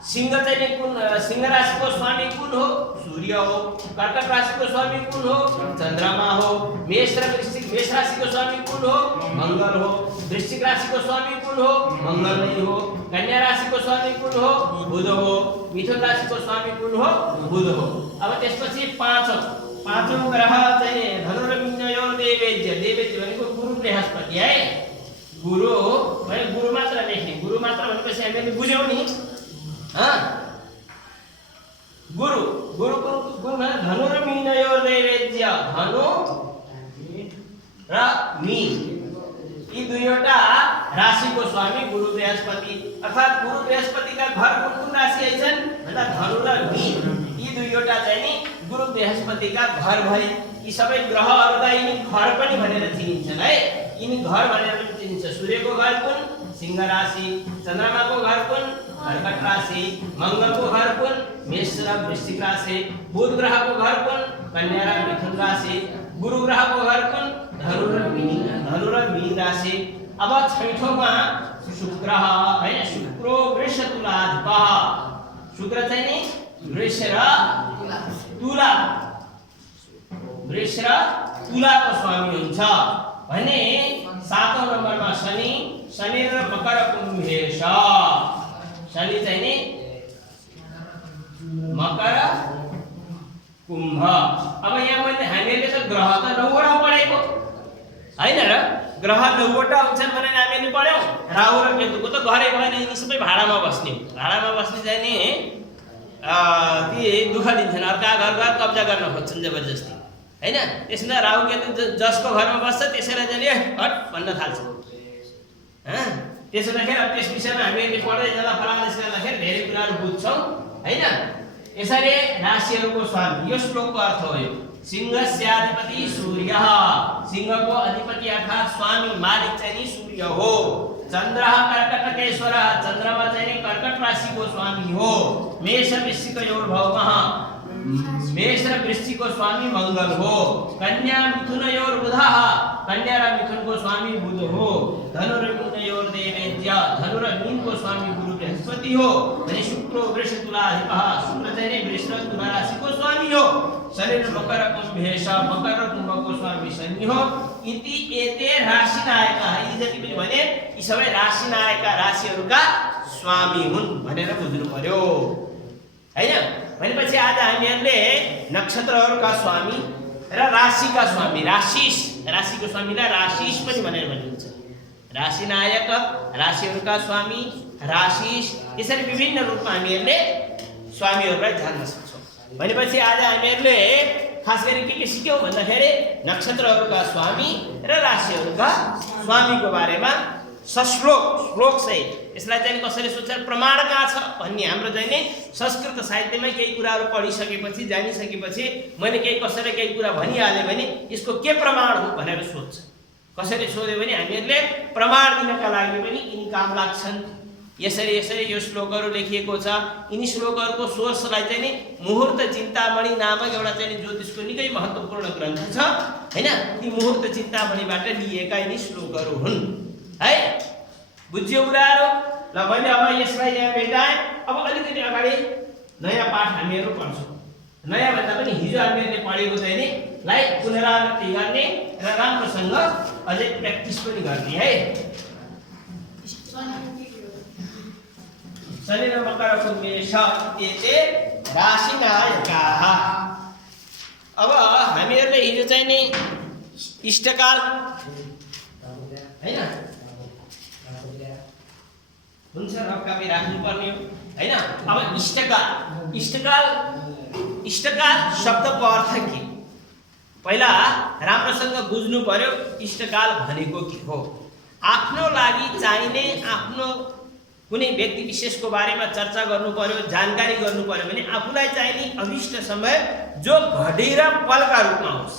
सिंह चाहिँ कुन, सिंह राशिको स्वामी कुन हो? सूर्य हो। कर्कट राशिको स्वामी कुन हो? चन्द्रमा हो। मेष र वृश्चिक, मेष राशिको स्वामी कुन हो? मंगल हो। वृश्चिक राशिको स्वामी कुन हो? मंगल नै हो। कन्या राशिको स्वामी कुन हो? बुध हो। मिथुन राशिको स्वामी कुन हो? बुध हो। अब त्यसपछि पाँचौं ग्रह चाहिँ धनुर्मिनयोर्देवेज्य। देवेज्य भनेको गुरु बृहस्पति है। गुरु भने गुरु मात्र लेख्ने। गुरु मात्र भनेपछि हामीले बुझ्यौं नि। गुरु कुन भने धनुर्मिनयोर्देवेज्य। धनु र मीन यी दुईवटा राशि को स्वामी गुरु बृहस्पति, अर्थात् गुरु बृहस्पति का घर कुन राशि आइछन् भन्दा धनु र मीन, यी दुईवटा चाहिँ नि गुरु बृहस्पति का घर भए। यी सबै ग्रहहरूलाई यिनी घर पनि भनेर चिनिन्छन् है, यिनी घर भनेर पनि चिनिन्छ। सूर्यको घर कुन? सिंह राशि, चन्द्रमाको घर कुन? कर्कट राशि, मंगलको घर कुन? मेष र वृश्चिक राशि, बुध ग्रहको घर कुन? कन्या र मिथुन राशि, गुरु ग्रहको घर कुन? धनु र मीन राशि। अब छैठौंमा शुक्र है, शुक्रो वृष तुलाधिपः, शुक्र चाहिँ नि वृष र तुला, वृष र तुलाको स्वामी हुन्छ भने। 7औं नम्बरमा शनि, शनि र मकर कुम्भेश, शनि चाहिँ नि मकर कुम्भ। अब यहाँ मैले हामीले त ग्रह त 9वटा पढेको हैन र, ग्रह 9वटा हुन्छन् भनेर हामीले पढ्यौं। राहु र केतुको त घरै भएन, यिनी सबै भाडामा बस्ने, भाडामा बस्ने चाहिँ नि ती दुःख दिन्छन्, अर्का घर कब्जा गर्न खोज्छन् जबरजस्ती हैन। त्यसमा राहु केतु जसको घरमा बस्छ त्यसैलाई चाहिँ हट भन्न थाल्छ। त्यसो हुँदाखेरि अब त्यस विषयमा हामीले पढ्दै जाँदा फलाना धेरै कुराहरू बुझ्छौँ हैन। यसरी राशिहरूको स्वामी, यो श्लोकको अर्थ हो यो। सिंहस्याधिपति सूर्य, सिंहको अधिपति अर्थात् स्वामी मालिक चाहिँ नि सूर्य हो। चन्द्रः कर्कटकेश्वरः, चन्द्रमा चाहिँ नि कर्कट राशिको स्वामी हो। मेष वृश्चिकयोर्भौमः, मेष र वृश्चिकको स्वामी मंगल हो। कन्या मिथुनयोर्बुधः, कन्या र मिथुनको स्वामी बुध हो। धनु र मीनयोर देवेज्य, धनु र मीनको स्वामी गुरु बृहस्पति हो। भने शुक्रो वृष तुलाधिपः, शुक्र चाहिँ नि वृष र तुला राशिको स्वामी हो। शनि र मकर कुम्भेश, मकर र कुम्भको स्वामी शनि हो। इति एते राशि नायकः, यी जति पनि भने यी सबै राशि नायकका राशिहरूका स्वामी हुन् भनेर बुझ्नु पर्यो हैन। भनेपछि आज हामीहरूले नक्षत्रहरूका स्वामी र राशिका स्वामी, राशिस, राशिको स्वामीलाई राशिस पनि भनेर भनिन्छ। राशि नायक, राशिहरूका स्वामी, राशिस, यसरी विभिन्न रूपमा हामीहरूले स्वामीहरूलाई जान्न सक्छौँ। भनेपछि आज हामीहरूले खास गरी के सिक्यौँ भन्दाखेरि नक्षत्रहरूका स्वामी र राशिहरूका स्वामीको बारेमा श्लोक सहित यसलाई चाहिँ कसरी सोच्छ, प्रमाण कहाँ छ भन्ने हाम्रो चाहिँ नि संस्कृत साहित्यमै केही कुराहरू पढिसकेपछि जानिसकेपछि मैले केही कसैले केही कुरा भनिहालेँ भने यसको के प्रमाण हो भनेर सोध्छ। कसरी सोध्यो भने हामीहरूले प्रमाण दिनका लागि पनि यिनी काम लाग्छन्। यसरी यो श्लोकहरू लेखिएको छ। यिनी श्लोकहरूको सोर्सलाई चाहिँ नि मुहूर्त चिन्तामणि नामक एउटा चाहिँ ज्योतिषको निकै महत्त्वपूर्ण ग्रन्थ छ हैन। ती मुहूर्त चिन्तामणिबाट लिएका यिनी श्लोकहरू हुन् है। बुझ्यो कुराहरू? ल मैले अब यसलाई यहाँ भेटाएँ। अब अलिकति अगाडि नयाँ पाठ हामीहरू पढ्छौँ। नयाँ भन्दा पनि हिजो हामीहरूले पढेको चाहिँ नि लाई पुनरावृत्ति गर्ने र राम्रोसँग अझै प्र्याक्टिस पनि गर्ने है। शनि र मकर कुम्भेश इत्येते राशि नायकाः। अब हामीहरूले हिजो चाहिँ नि इष्टकाल हैन हुन्छ, रफ कापी राख्नुपर्ने हो हैन। अब इष्टकाल शब्दको अर्थ के पहिला राम्रोसँग बुझ्नु पर्यो। इष्टकाल भनेको के हो? आफ्नो लागि चाहिने, आफ्नो कुनै व्यक्ति विशेषको बारेमा चर्चा गर्नु पर्यो, जानकारी गर्नु पर्यो भने आफूलाई चाहिने अभिष्ट समय जो घडी र पलका रूपमा होस्।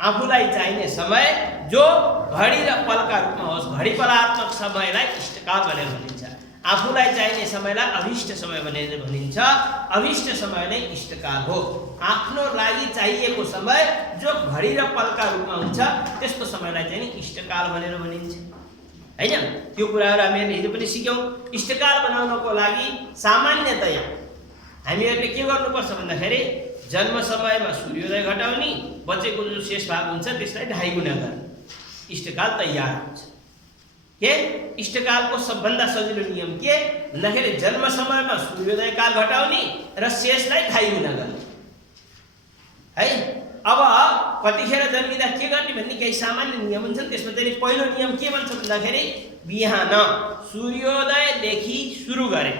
आफूलाई चाहिने समय जो घडी र पलका रूपमा होस्। घडी पलात्मक समयलाई इष्टकाल भनेर भनिन्छ। आफूलाई चाहिने समयलाई अभिष्ट समय भनेर भनिन्छ। अभिष्ट समय नै इष्टकाल हो। आफ्नो लागि चाहिएको समय जो घडी र पलका रूपमा हुन्छ त्यसको समयलाई चाहिँ नि इष्टकाल भनेर भनिन्छ हैन। त्यो कुराहरू हामीले हिजो पनि सिक्यौँ। इष्टकाल बनाउनको लागि सामान्यतया हामीहरूले के गर्नुपर्छ भन्दाखेरि जन्म समयमा सूर्योदय घटाउने, बचेको जो शेष भाग हुन्छ त्यसलाई 2.5 गुणा गर्ने, इष्टकाल तयार हुन्छ। के इष्टकालको सबभन्दा सजिलो नियम के भन्दाखेरि जन्म समयमा सूर्योदय काल घटाउने र शेषलाई 2.5 गुणा गर्ने है। अब कतिखेर जन्मिँदा के गर्ने भन्ने केही सामान्य नियम हुन्छन्। त्यसमा चाहिँ पहिलो नियम के भन्छ भन्दाखेरि बिहान सूर्योदयदेखि सुरु गरे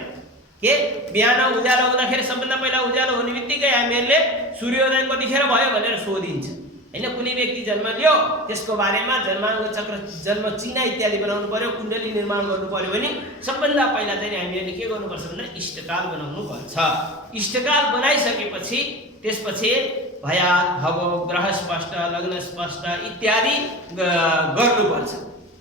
के बिहान उज्यालो हुँदाखेरि सबभन्दा पहिला उज्यालो हुने बित्तिकै हामीहरूले सूर्योदय कतिखेर भयो भनेर सोधिन्छ हैन। कुनै व्यक्ति जन्म लियो त्यसको बारेमा जन्माङ्ग चक्र, जन्म चिना इत्यादि बनाउनु पर्यो, कुण्डली निर्माण गर्नु पर्यो भने सबभन्दा पहिला चाहिँ हामीले के गर्नुपर्छ भने इष्टकाल बनाउनु पर्छ। इष्टकाल बनाइसकेपछि त्यसपछि भयात, भवो, ग्रह स्पष्ट, लग्न स्पष्ट इत्यादि गर्नुपर्छ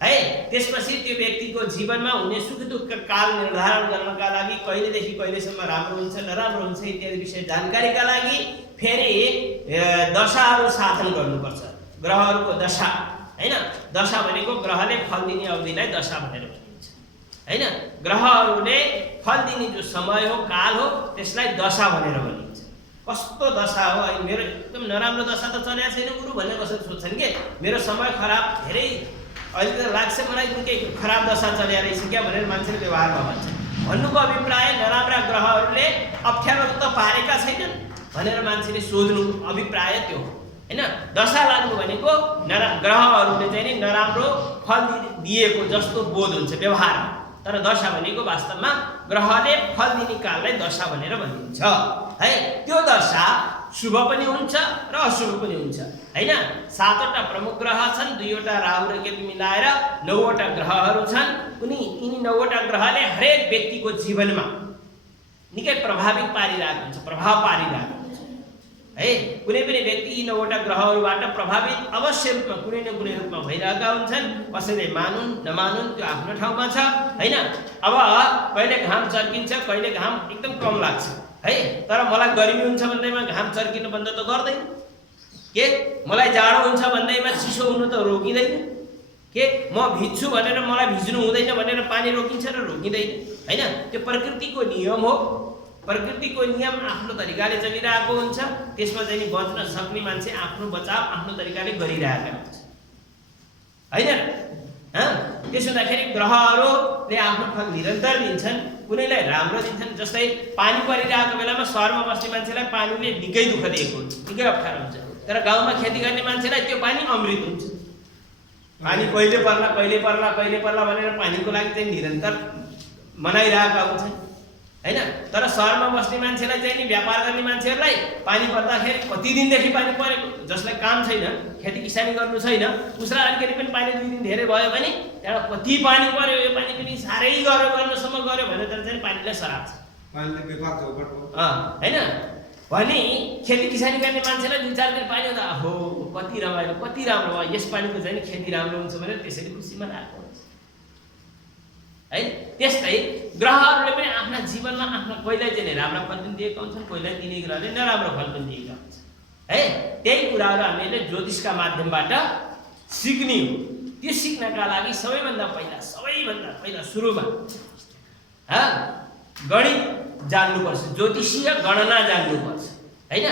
है। त्यसपछि त्यो व्यक्तिको जीवनमा हुने सुख दुःख काल निर्धारण गर्नका लागि कहिलेदेखि कहिलेसम्म राम्रो हुन्छ नराम्रो हुन्छ इत्यादि विषय जानकारीका लागि फेरि दशाहरू साधन गर्नुपर्छ। ग्रहहरूको दशा हैन, दशा भनेको ग्रहले फल दिने अवधिलाई दशा भनेर भनिन्छ हैन। ग्रहहरूले फल दिने जो समय हो, काल हो, त्यसलाई दशा भनेर भनिन्छ। कस्तो दशा हो, अहिले मेरो एकदम नराम्रो दशा त चलेको छैन गुरु भन्ने कसरी सोध्छन् के, मेरो समय खराब, धेरै अहिले त लाग्छ मलाई निकै खराब दशा चल्या रहेछ क्या भनेर मान्छेले व्यवहारमा भन्छ। भन्नुको अभिप्राय नराम्रा ग्रहहरूले अप्ठ्यारो त पारेका छैनन् भनेर मान्छेले सोध्नु अभिप्राय त्यो हो हैन। दशा लाग्नु भनेको ग्रहहरूले चाहिँ नि नराम्रो फल दिएको जस्तो बोध हुन्छ व्यवहारमा, तर दशा भनेको वास्तवमा ग्रहले फल दिने काललाई दशा भनेर भनिन्छ है। त्यो दशा शुभ पनि हुन्छ र अशुभ पनि हुन्छ हैन। 7वटा प्रमुख ग्रह छन्, 2वटा राहु र केतु मिलाएर 9वटा ग्रहहरू छन्। यिनी 9वटा ग्रहले हरेक व्यक्तिको जीवनमा निकै प्रभावित पारिरहेको हुन्छ, प्रभाव पारिरहेको हुन्छ है। कुनै पनि व्यक्ति यी 9वटा ग्रहहरूबाट प्रभावित अवश्य रूपमा कुनै न कुनै रूपमा भइरहेका हुन्छन्। कसैले मानुन् नमानुन् त्यो आफ्नो ठाउँमा छ हैन। अब कहिले घाम चर्किन्छ, कहिले घाम एकदम कम लाग्छ है, तर मलाई गर्मी हुन्छ भन्दैमा घाम चर्किनु बन्द त गर्दैन के, मलाई जाडो हुन्छ भन्दैमा चिसो हुनु त रोकिँदैन के, म भिज्छु भनेर मलाई भिज्नु हुँदैन भनेर पानी रोकिन्छ र रोकिँदैन हैन। त्यो प्रकृतिको नियम हो। प्रकृतिको नियम आफ्नो तरिकाले चलिरहेको हुन्छ, त्यसमा चाहिँ बच्न सक्ने मान्छे आफ्नो बचाव आफ्नो तरिकाले गरिरहेका हुन्छ हैन। त्यसो हुँदाखेरि ग्रहहरूले आफ्नो फल निरन्तर दिन्छन्, कुनैलाई राम्रो दिन्छन्। जस्तै पानी परिरहेको बेलामा सहरमा बस्ने मान्छेलाई पानीले निकै दुःख दिएको हुन्छ, निकै अप्ठ्यारो हुन्छ, तर गाउँमा खेती गर्ने मान्छेलाई त्यो पानी अमृत हुन्छ। पानी कहिले पर्ला कहिले पर्ला कहिले पर्ला भनेर पानीको लागि चाहिँ निरन्तर मनाइरहेका हुन्छन् हैन। तर सहरमा बस्ने मान्छेलाई चाहिँ नि व्यापार गर्ने मान्छेहरूलाई पानी पर्दाखेरि कति दिनदेखि पानी परेको, जसलाई काम छैन, खेती किसानी गर्नु छैन, उसलाई अलिकति पनि पानी 2 दिन धेरै भयो भने त्यहाँ कति पानी पर्यो, यो पानी पनि साह्रै गर्नुसम्म गर्यो भने त चाहिँ पानीलाई सराप्छ हैन। भने खेती किसानी गर्ने मान्छेलाई 2-4 दिन पानी हुँदा हो कति रमाइलो कति राम्रो भयो, यस पानीको चाहिँ खेती राम्रो हुन्छ भनेर त्यसरी खुसीमा राखेको हुन्छ है। त्यस्तै ग्रहहरूले पनि आफ्ना जीवनमा आफ्ना कहिल्यै चाहिँ राम्रो फल पनि दिएका हुन्छन्, कहिल्यै तिनै ग्रहले नराम्रो फल पनि दिएका हुन्छन् है। त्यही कुराहरू हामीले ज्योतिषका माध्यमबाट सिक्ने हो। त्यो सिक्नका लागि सबैभन्दा पहिला सुरुमा गणित जान्नुपर्छ, ज्योतिषीय गणना जान्नुपर्छ हैन।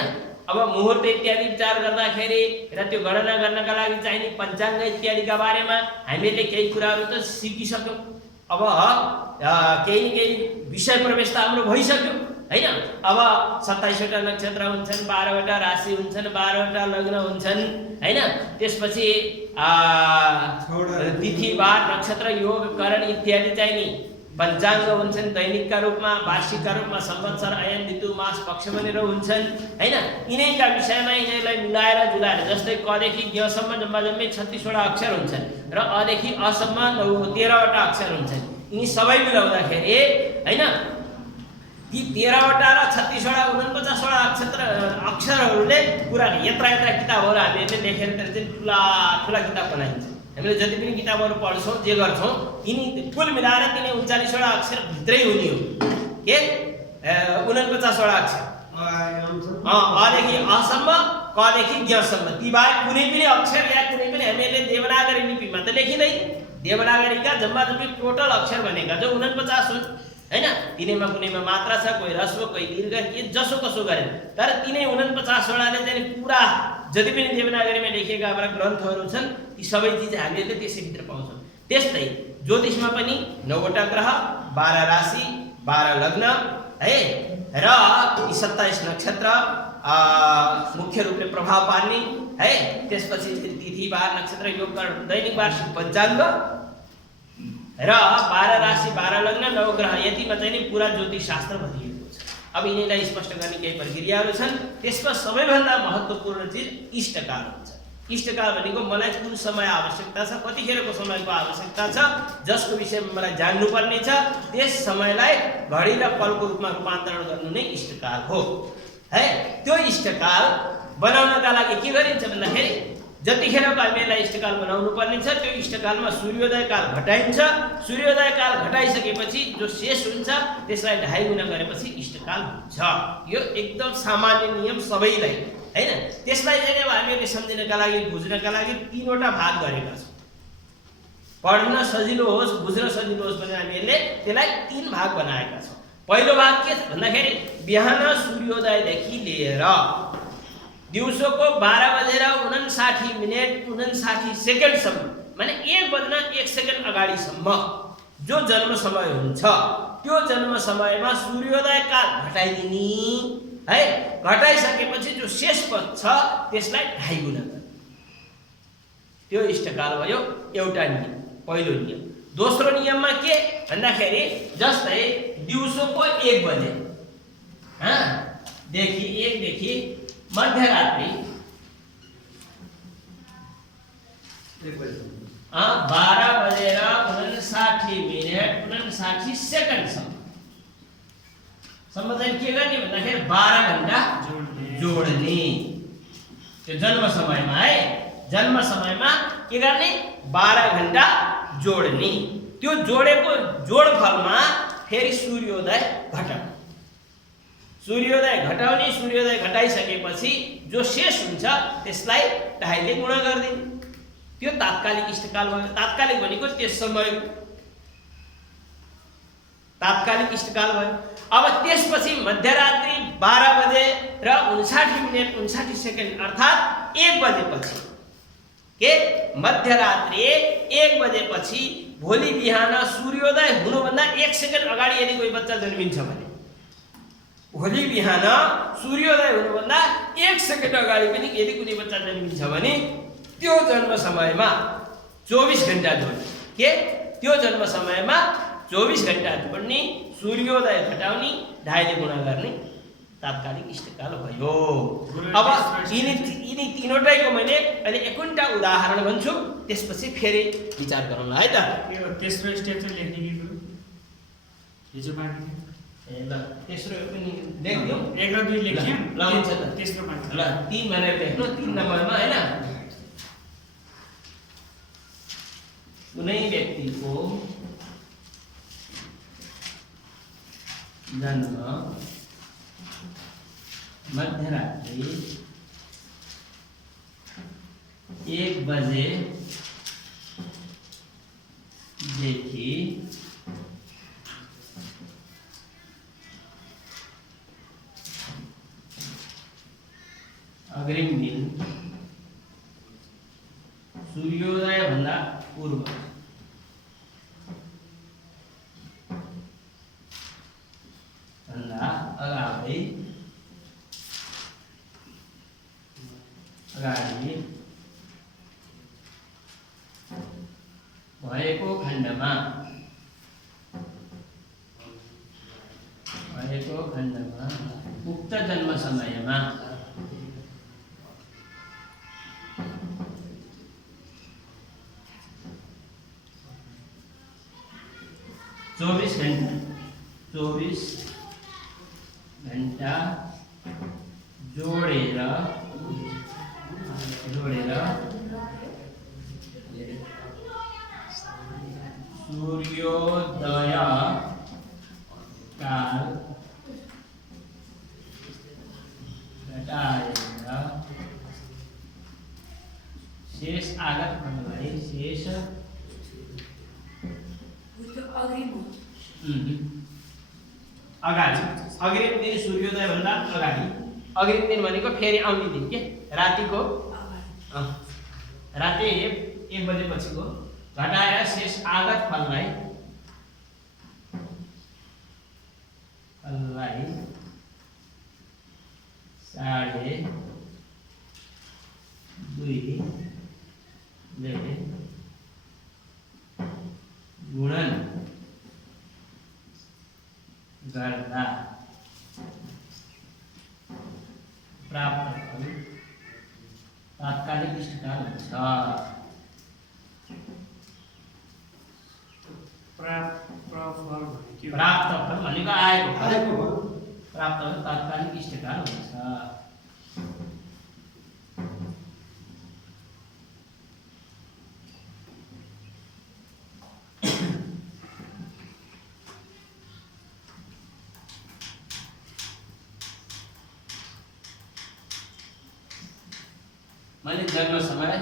अब मुहुर्त इत्यादि विचार गर्दाखेरि र त्यो गणना गर्नका लागि चाहिने पञ्चाङ्ग इत्यादिका बारेमा हामीले केही कुराहरू त सिकिसक्यौँ। अब केही न केही विषय प्रवेश त हाम्रो भइसक्यो हैन। अब 27वटा नक्षत्र हुन्छन्, 12वटा राशि हुन्छन्, 12वटा लग्न हुन्छन् हैन। त्यसपछि तिथि वार नक्षत्र योग करण इत्यादि चाहिने पञ्चाङ्ग हुन्छन्, दैनिकका रूपमा, वार्षिकका रूपमा, संवत्सर, अयन, ऋतु, मास, पक्ष भनेर हुन्छन् हैन। यिनैका विषयमा यिनीहरूलाई मिलाएर जुलाएर, जस्तै कदेखि ज्ञसम्म जम्मै 36वटा अक्षर हुन्छन् र अदेखि असम्म 13वटा अक्षर हुन्छन्। यिनी सबै मिलाउँदाखेरि हैन ती 13वटा र 36वटा 49वटा अक्षरहरूले पुरा यत्रा किताबहरू हामीले लेखेर चाहिँ ठुला किताब बनाइन्छ। हामीले जति पनि किताबहरू पढ्छौँ जे गर्छौँ यिनी कुल मिलाएर तिनै 39वटा अक्षर भित्रै हुने हो के 49वटा अक्षर अदेखि असम्म कदेखि ज्ञसम्म, ती बाहेक कुनै पनि अक्षर या कुनै पनि हामीले देवनागरी लिपिमा त लेखिँदैन। देवनागरीका जम्मा टोटल अक्षर भनेका जो 49 हुन् हैन। तिनैमा कुनैमा मात्रा छ, कोही ह्रस्व कोही दीर्घ के जसो कसो गरे, तर तिनै 49वटाले चाहिँ पुरा जति पनि देवनागरीमा लेखिएका हाम्रा ग्रन्थहरू छन् ती सबै चिज हामीले त्यसैभित्र पाउँछौँ। त्यस्तै ज्योतिषमा पनि 9वटा ग्रह, 12 राशि, 12 लग्न है र 27 नक्षत्र मुख्य रूपले प्रभाव पार्ने है। त्यसपछि तिथि वार नक्षत्र योग दैनिक वार्षिक पञ्चाङ्ग र 12 राशि 12 लग्न 9 ग्रह यतिमा चाहिँ नि पुरा ज्योतिष शास्त्र भनिएको छ। अब यिनीलाई स्पष्ट गर्ने केही प्रक्रियाहरू छन्। त्यसमा सबैभन्दा महत्त्वपूर्ण चिज इष्टकाल हुन्छ। इष्टकाल भनेको मलाई कुन समय आवश्यकता छ, कतिखेरको समयको आवश्यकता छ, जसको विषयमा मलाई जान्नुपर्ने छ, त्यस समयलाई घडी र पलको रूपमा रूपान्तरण गर्नु नै इष्टकाल हो है। त्यो इष्टकाल बनाउनका लागि के गरिन्छ भन्दाखेरि जतिखेरको हामीलाई इष्टकाल बनाउनु पर्ने छ त्यो इष्टकालमा सूर्योदय काल घटाइन्छ। सूर्योदय काल घटाइसकेपछि जो शेष हुन्छ त्यसलाई 2.5 गुणा गरेपछि इष्टकाल हुन्छ। यो एकदम सामान्य नियम सबैलाई हैन। त्यसलाई चाहिँ अब हामीले सम्झिनका लागि बुझ्नका लागि 3वटा भाग गरेका छौँ। पढ्न सजिलो होस् बुझ्न सजिलो होस् भनेर हामीले त्यसलाई 3 भाग बनाएका छौँ। पहिलो भाग के छ भन्दाखेरि बिहान सूर्योदयदेखि लिएर दिउँसोको 12:59:59 माने 1:01 अगाडिसम्म जो जन्म समय हुन्छ त्यो जन्म समयमा सूर्योदय काल घटाइदिने है। घटाइसकेपछि जो शेष पद छ त्यसलाई 2.5 गुणा गर्ने, त्यो इष्टकाल भयो एउटा नियम, पहिलो नियम। दोस्रो नियममा के भन्दाखेरि जस्तै दिउँसोको 1 बजे देखि 1 देखि मध्यरात्रि 12:59:59 सम्म चाहिँ के गर्ने भन्दाखेरि 12 घण्टा जोड्ने। त्यो जन्म समयमा है, जन्म समयमा के गर्ने 12 घण्टा जोड्ने। त्यो जोडेको जोडफलमा फेरि सूर्योदय घटाउने। सूर्योदय घटाउने, सूर्योदय घटाइसकेपछि जो शेष हुन्छ त्यसलाई 2.5 ले गुणा गरिदिने। त्यो तात्कालिक इष्टकाल भयो। तात्कालिक भनेको त्यस समय तात्कालिक इष्टकाल भयो। अब त्यसपछि मध्यरात्रि 12:59:59 अर्थात् 1 बजेपछि के मध्यरात्रि 1 बजेपछि भोलि बिहान सूर्योदय हुनुभन्दा 1 सेकेन्ड अगाडि यदि कोही बच्चा जन्मिन्छ भने, भोलि बिहान सूर्योदय हुनुभन्दा 1 सेकेन्ड अगाडि पनि यदि कुनै बच्चा जन्मिन्छ भने त्यो जन्म समयमा 24 घण्टा जोड्ने। के त्यो जन्म समयमा 24 घण्टा जोड्ने, सूर्योदय घटाउने, 2.5 ले गुणा गर्ने, तात्कालिक इष्टकाल भयो। अब यिनी तीनवटैको मैले अहिले 51टा उदाहरण भन्छु, त्यसपछि फेरि विचार गरौँला है त। यो तेस्रो स्टेप चाहिँ लेख्ने कि गुरु हिजो बाँकी थियो। ल तेस्रो पनि लेख्दियौ। 1 र 2 लेख्यौँ, ल हुन्छ त। तेस्रो बाँकी ल 3 भनेर लेख्नु 3 नम्बरमा हैन। कुनै व्यक्तिको जन्म मध्यरात्रि 1 बजेदेखि अग्रिम दिन सूर्योदय भन्दा पूर्व अगाडि भएको खण्डमा उक्त जन्म समयमा 24 घण्टा जोडेर सूर्योदय काल घटाएर शेष आगत फललाई शेष अगाडि अग्रिम दिन सूर्योदय भन्दा अगाडि अग्रिम दिन भनेको फेरि आउने दिन के रातिको राति 1 बजेपछिको घटाएर शेष आगत फललाई 2.5 ले गुणन गर्दा प्राप्त फल तात्कालिक इष्टकाल हुन्छ। प्रफल भने के हो? प्राप्त फल भनेको आएको फल, आएको हो। प्राप्त फल तात्कालिक इष्टकाल हुन्छ। मैले जन्म समय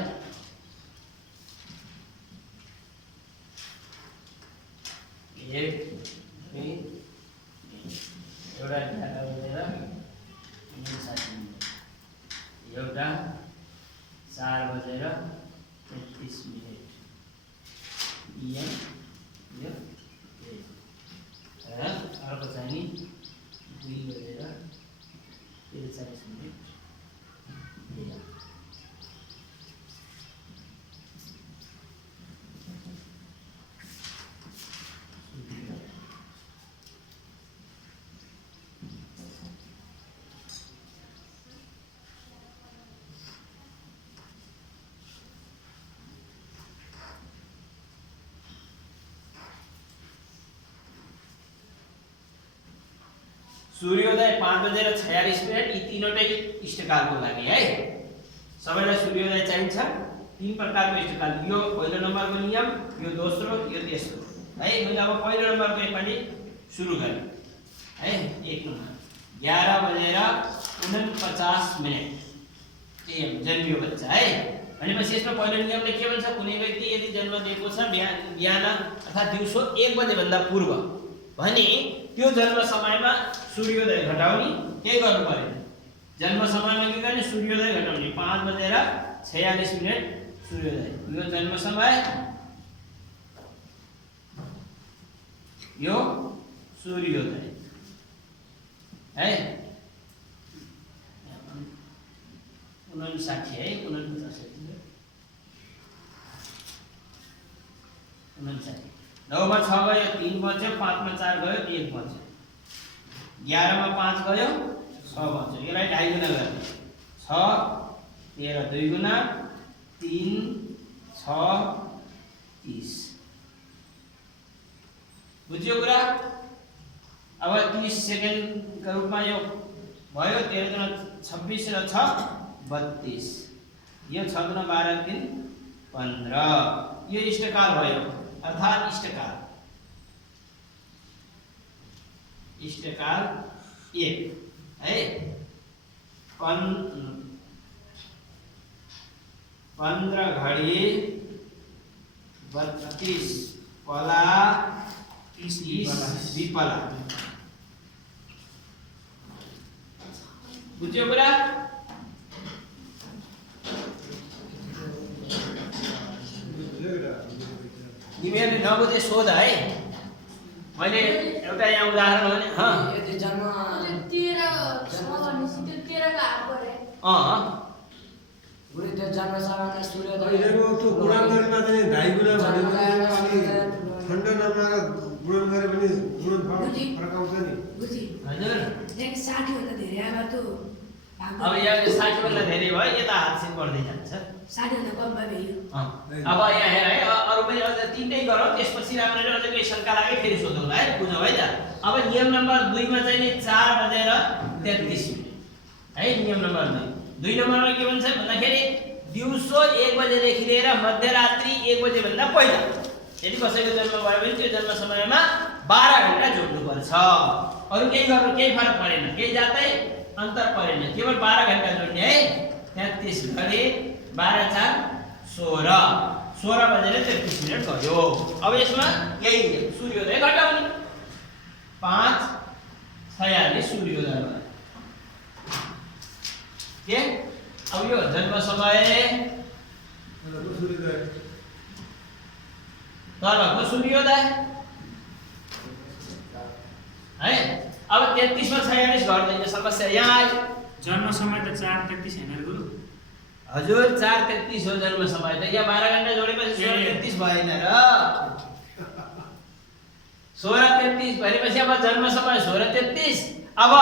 एक दुई एउटा ढाका बजेर 59 मिनेट, एउटा 4 बजेर 33 मिनेट, यो अर्को चाहिँ नि 2 बजेर 43 मिनेट। सूर्योदय 5 बजेर 46 मिनेट, यी तीनवटै इष्टकालको लागि है। सबैलाई सूर्योदय चाहिन्छ। 3 प्रकारको इष्टकाल, यो पहिलो नम्बरको नियम, यो दोस्रो, यो तेस्रो है। मैले अब पहिलो नम्बरको एकपल्टि सुरु गरेँ है। 1 नम्बर 11 बजेर 49 मिनेट एम जन्मियो बच्चा है। भनेपछि यसमा पहिलो नियमले के भन्छ, कुनै व्यक्ति यदि जन्म दिएको छ बिहान अथवा दिउँसो 1 बजेभन्दा पूर्व भने त्यो जन्म समयमा सूर्योदय घटाउने केही गर्नु पर्दैन। जन्म समयमा के गर्ने, सूर्योदय घटाउने। 5 बजेर 46 मिनेट सूर्योदय, यो जन्म समय, यो सूर्योदय है। 59 है, 49 59। 9 मा 6 गयो, 3 बज्यो, 5 मा 4 गयो, 1 बज्यो, 11 मा 5 गयो, 6 बज्यो। यसलाई 2.5 गुना गर्ने। 6 13 2 गुना 3 6 30। बुझ्यो कुरा? अब 30 सेकेन्डको रूपमा यो भयो। 13 गुना 26 र 6 32, यो 6 गुना 12 3 15। यो इष्टकाल भयो, अर्थात इष्टकाल 1 है। 15 घडी 32 पला 30 विपला। बुझ्यो कुरा? तिमीहरूले नबुझे सोध है। मैले एउटा यहाँ उदाहरण भने यदि जन्म 13 त्यो जन्म समयमा सूर्योदय अहिलेको त्यो गुणनगरीमा चाहिँ 2.5 गुणा भनेको अनि खण्ड नम्बर गुणन गरे पनि फरक आउँछ नि। हजुर। एक 60 भन्दा धेरै आमा त्यो अब यहाँ 60 भन्दा धेरै भयो, यता हातसिन बढ्दै जान्छ। 60 भन्दा कम भयो। अब यहाँ हेर है, अरु पनि अझ 3टै गरौँ, त्यसपछि राम्ररी अझ केही शङ्का लागे फेरि सोधौँला है। बुझौँ है त। अब नियम नम्बर 2 मा चाहिँ नि 4 बजेर 33 मिनेट है। नियम नम्बर 2 नम्बरमा के भन्छ भन्दाखेरि दिउँसो 1 बजेदेखि लिएर मध्यरात्रि 1 बजे भन्दा पहिला यदि कसैको जन्म भयो भने त्यो जन्म समयमा 12 घण्टा जोड्नु पर्छ। अरु केही गर्नु केही फरक परेन, केही जातै अन्तर परेन, केवल 12 घण्टा जोड्ने है। 33 घडी 12 4 16, 16 बजेर 33 मिनेट गयो। अब यसमा यही सूर्योदय घटाउने। 5 46 सूर्योदय भयो के। अब यो जन्म समय तलको सूर्योदय है। अब 33 मा 46 घट्दैन, समस्या यहाँ आयो। जन्म समय त 4:33 हैन गुरु? हजुर 4:33 हो जन्म समय त। यहाँ 12 घण्टा जोडेपछि 16:33 भएन र। 16:33 भनेपछि अब जन्म समय 16:33। अब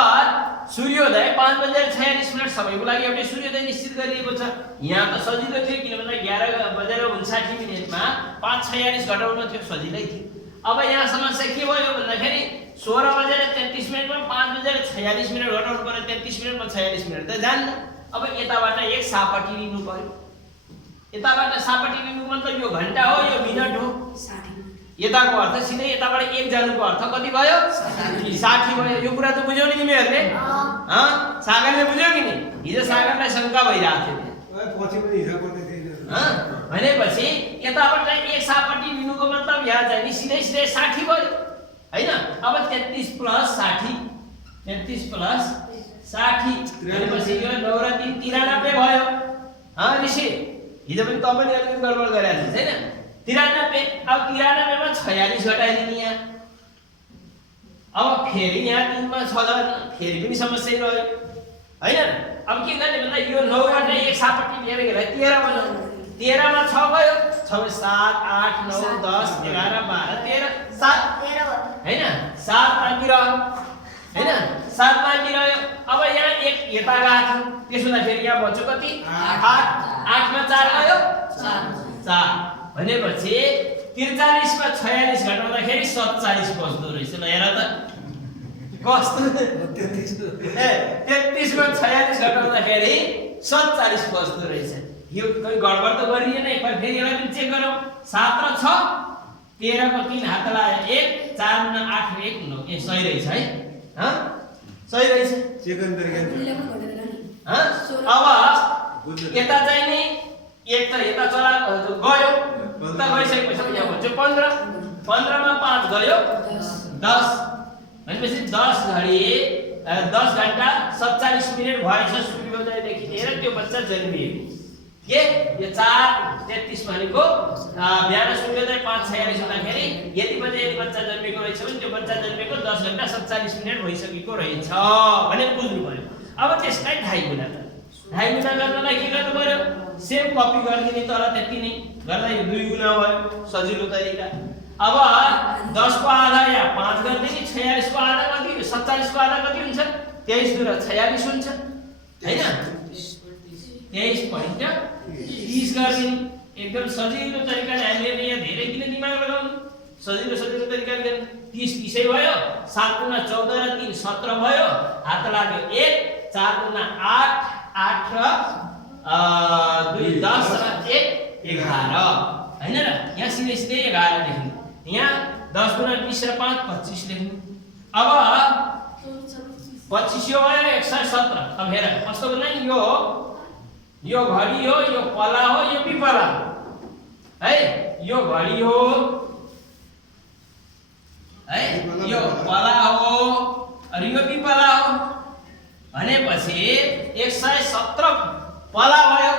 सूर्योदय 5:46 सबैको लागि एउटै सूर्योदय निश्चित गरिएको छ। यहाँ त सजिलो थियो किन भन्दा 11:59 मा 5:46 घटाउनु थियो, सजिलै थियो। अब यहाँ समस्या के भयो भन्दाखेरि 16:33 मा 5:46 घटाउनु पर्यो, 33 मिनेटमा 46 मिनेट त जान्न। अब यताबाट एक सापटी लिनु पर्यो, यताबाट सापटी लिनु मतलब यो घण्टा हो यो मिनेट हो। 60 यताको अर्थ सिधै यताबाट एक जानुको अर्थ कति भयो? 60 भयो। यो कुरा त बुझ्यौ नि तिमीहरूले? सागरले बुझ्यौ कि नि? हिजो सागरलाई शंका भइरहेको थियो पछि पनि हिसाब गर्दै थिएन। भनेपछि यताबाट एक सापटी लिनुको मतलब यहाँ चाहिँ नि सिधै 60 भयो हैन। अब 33 + 60 भनेपछि यो 9 र 3 93 भयो। ऋषि हिजो पनि तपाईले अलिकति गडबड गरेको थिएछ हैन? 93। अब 93 मा 46 घटाइदिने यहाँ। अब फेरि यहाँ 3 मा 6 फेरि पनि समस्या रह्यो हैन? अब के गर्ने भन्दा यो 9 बाट एक सापटी लिएर गएलाई 13 बनाऊ। 13 मा 6 गयो, 6 7 8 9 10 11 12 13 7 हैन? 7 बाँकी रह्यो हैन? 7 बाँकी रह्यो। अब यहाँ एक यता गएको त्यसो हुँदाखेरि यहाँ बच्यो कति? 8 8 मा 4 गयो 4 भनेपछि 43 मा 46 घटाउँदाखेरि 47 बस्दो रहेछ। ल हेर त कस्तो 33 मा 46 घटाउँदाखेरि 47 बस्दो रहेछ। यो कहीं गडबड त गरिएन। एकपल्ट फेरि यसलाई पनि चेक गरौँ। 7 र 6 13 को 3 हात लाए 1 4 × 8 1 9 ए सही रहेछ है? सही रहेछ। चेक गर्ने तरिका अब यता चाहिँ नि एक त यता चला गयो, उता गइसकेपछि यहाँ भन्छ 15 15 मा 5 गयो 10 भनेपछि 10 घण्टा 47 मिनेट भएछ सूर्योदयदेखि लिएर त्यो बच्चा जन्मिएको। के यो 4:33 भनेको बिहान सूर्योदय 5:46 हुँदाखेरि यति बजे यदि बच्चा जन्मेको रहेछ भने त्यो बच्चा जन्मेको 10 घण्टा 47 मिनेट भइसकेको रहेछ भने बुझ्नु पर्यो। अब त्यसलाई 2.5 गुणा गर्नलाई के गर्नु पर्यो? सेम कपी गरिदिने तर त्यति नै गर्दा यो 2 गुणा भयो, सजिलो तरिका। अब 10 को आधा या 5 गर्दिने, 46 को आधा कति? 47 को आधा कति हुन्छ? 23 × 46 हुन्छ हैन? 23.30 गर्दिने। एकदम सजिलो तरिकाले हामीले यहाँ धेरै किन दिमाग लगाउनु? सजिलो तरिकाले गर्नु। 30 30 भयो, 7 × 14 र 3 17 भयो, हात लाग्यो 1 4 × 8 8 र 2 10 र 1 11 हैन र? यहाँ सिधै 11 लेख्नु। यहाँ 10 × 20 र 5 25 लेख्नु। अब 25 यो भयो 117। अब हेर कस्तो भन्दा नि यो घडी हो, यो पला हो, यो पिपला हो है? यो घडी हो है, यो पला हो अनि यो पिपला हो भनेपछि 117 पला भयो।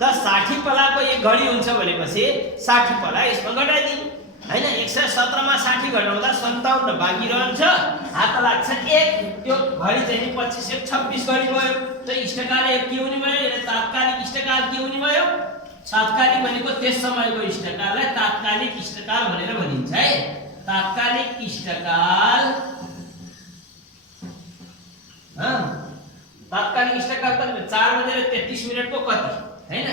त 60 पलाको एक घडी हुन्छ भनेपछि 60 पला यसमा घटाइदिनु हैन? 117 मा 60 घटाउँदा 57 बाँकी रहन्छ, हात लाग्छ 1। त्यो घडी चाहिँ नि 25 1 26 घडी भयो। त इष्टकाल के हुने भयो? यसले तात्कालिक इष्टकाल के हुने भयो? तात्कालिक भनेको त्यस समयको इष्टकाललाई तात्कालिक इष्टकाल भनेर भनिन्छ है। तात्कालिक इष्टकाल तात्कालिक इष्टकाल त 4:33 को कति हैन?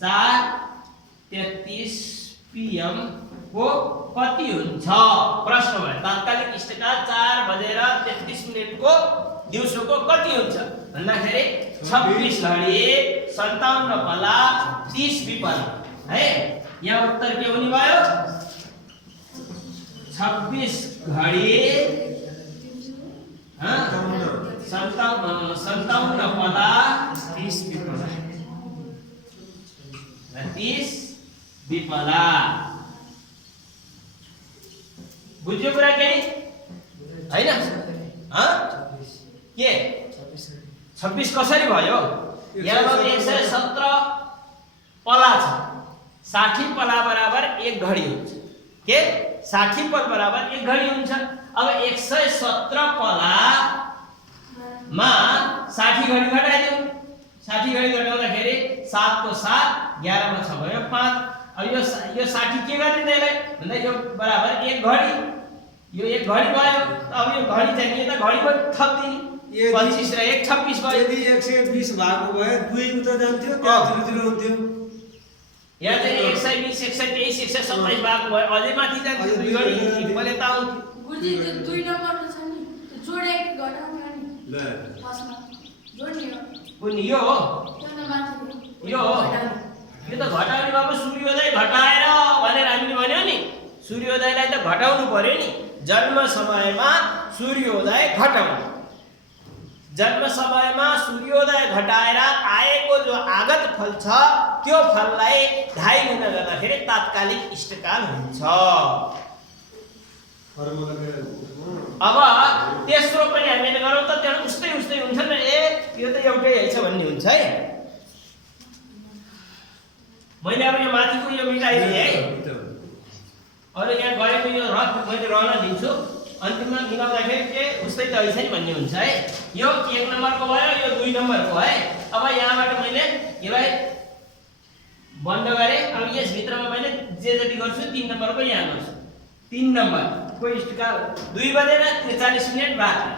4:33 PM को कति हुन्छ प्रश्न भयो। तात्कालिक इष्टकाल 4:33 को दिउँसोको कति हुन्छ भन्दाखेरि 26 घडी 57 पला 30 पिपला है। यहाँ उत्तर के हुने भयो? 26 घडी 57 पला 30 पिपला 30 पिपला। बुझ्यो कुरा के हैन? के 26 कसरी भयो? यहाँ 117 पला छ, 60 पला बराबर 1 घडी हुन्छ। के 60 पल बराबर 1 घडी हुन्छ। अब 117 पला मा 60 घडी घटाइदिउँ। 60 घडी घटाउँदाखेरि 7 को 7 11 मा 6 भयो 5। अब यो 60 के गर्ने त्यसलाई भन्दा यो बराबर 1 घडी, यो 1 घडी भयो। अब यो घडी चाहिँ के त घडी पनि थप्दिने यदि- 25 र 1 26 भयो। यदि 120 भएको भए 2 उता जान्थ्यो त्यहाँ 0 हुन्थ्यो। यहाँ चाहिँ 120 123 127 भएको भयो अझै माथि जान्थ्यो 2 गरी इक्वल यता आउँथ्यो। गुरुजी त्यो 2 नम्बरको छ नि त्यो जोडेको घटाउनु नि ल फर्स्टमा जोड्ने हो कुन यो हो त्यो नमाथि यो हो यो त घटाउने बाबु सूर्योदय घटाएर भनेर हामीले भन्यो नि सूर्योदयलाई त घटाउनु पर्यो नि जन्म समयमा सूर्योदय घटाउनु जन्म समयमा सूर्योदय घटाएर आएको जो आगत फल छ त्यो फललाई 2.5 गुणा गर्दाखेरि तात्कालिक इष्टकाल हुन्छ। फर्मुला अब तेस्रो पनि हामीले गरौँ त त्यहाँ उस्तै उस्तै हुन्छ नि यो त एउटै हैछ भन्ने हुन्छ है। मैले अब यो माथिको यो मिलाइदिएँ है अरू यहाँ गएको यो रथ मैले रहन दिन्छु अन्तिममा मिलाउँदाखेरि के उस्तै त हैछ नि भन्ने हुन्छ है। यो 1 नम्बरको भयो यो 2 नम्बरको है। अब यहाँबाट मैले यसलाई बन्द गरेँ। अब यसभित्रमा मैले जे जति गर्छु 3 नम्बरको यहाँ गर्छु 3 नम्बर को इष्टकाल 2:43 रात्रि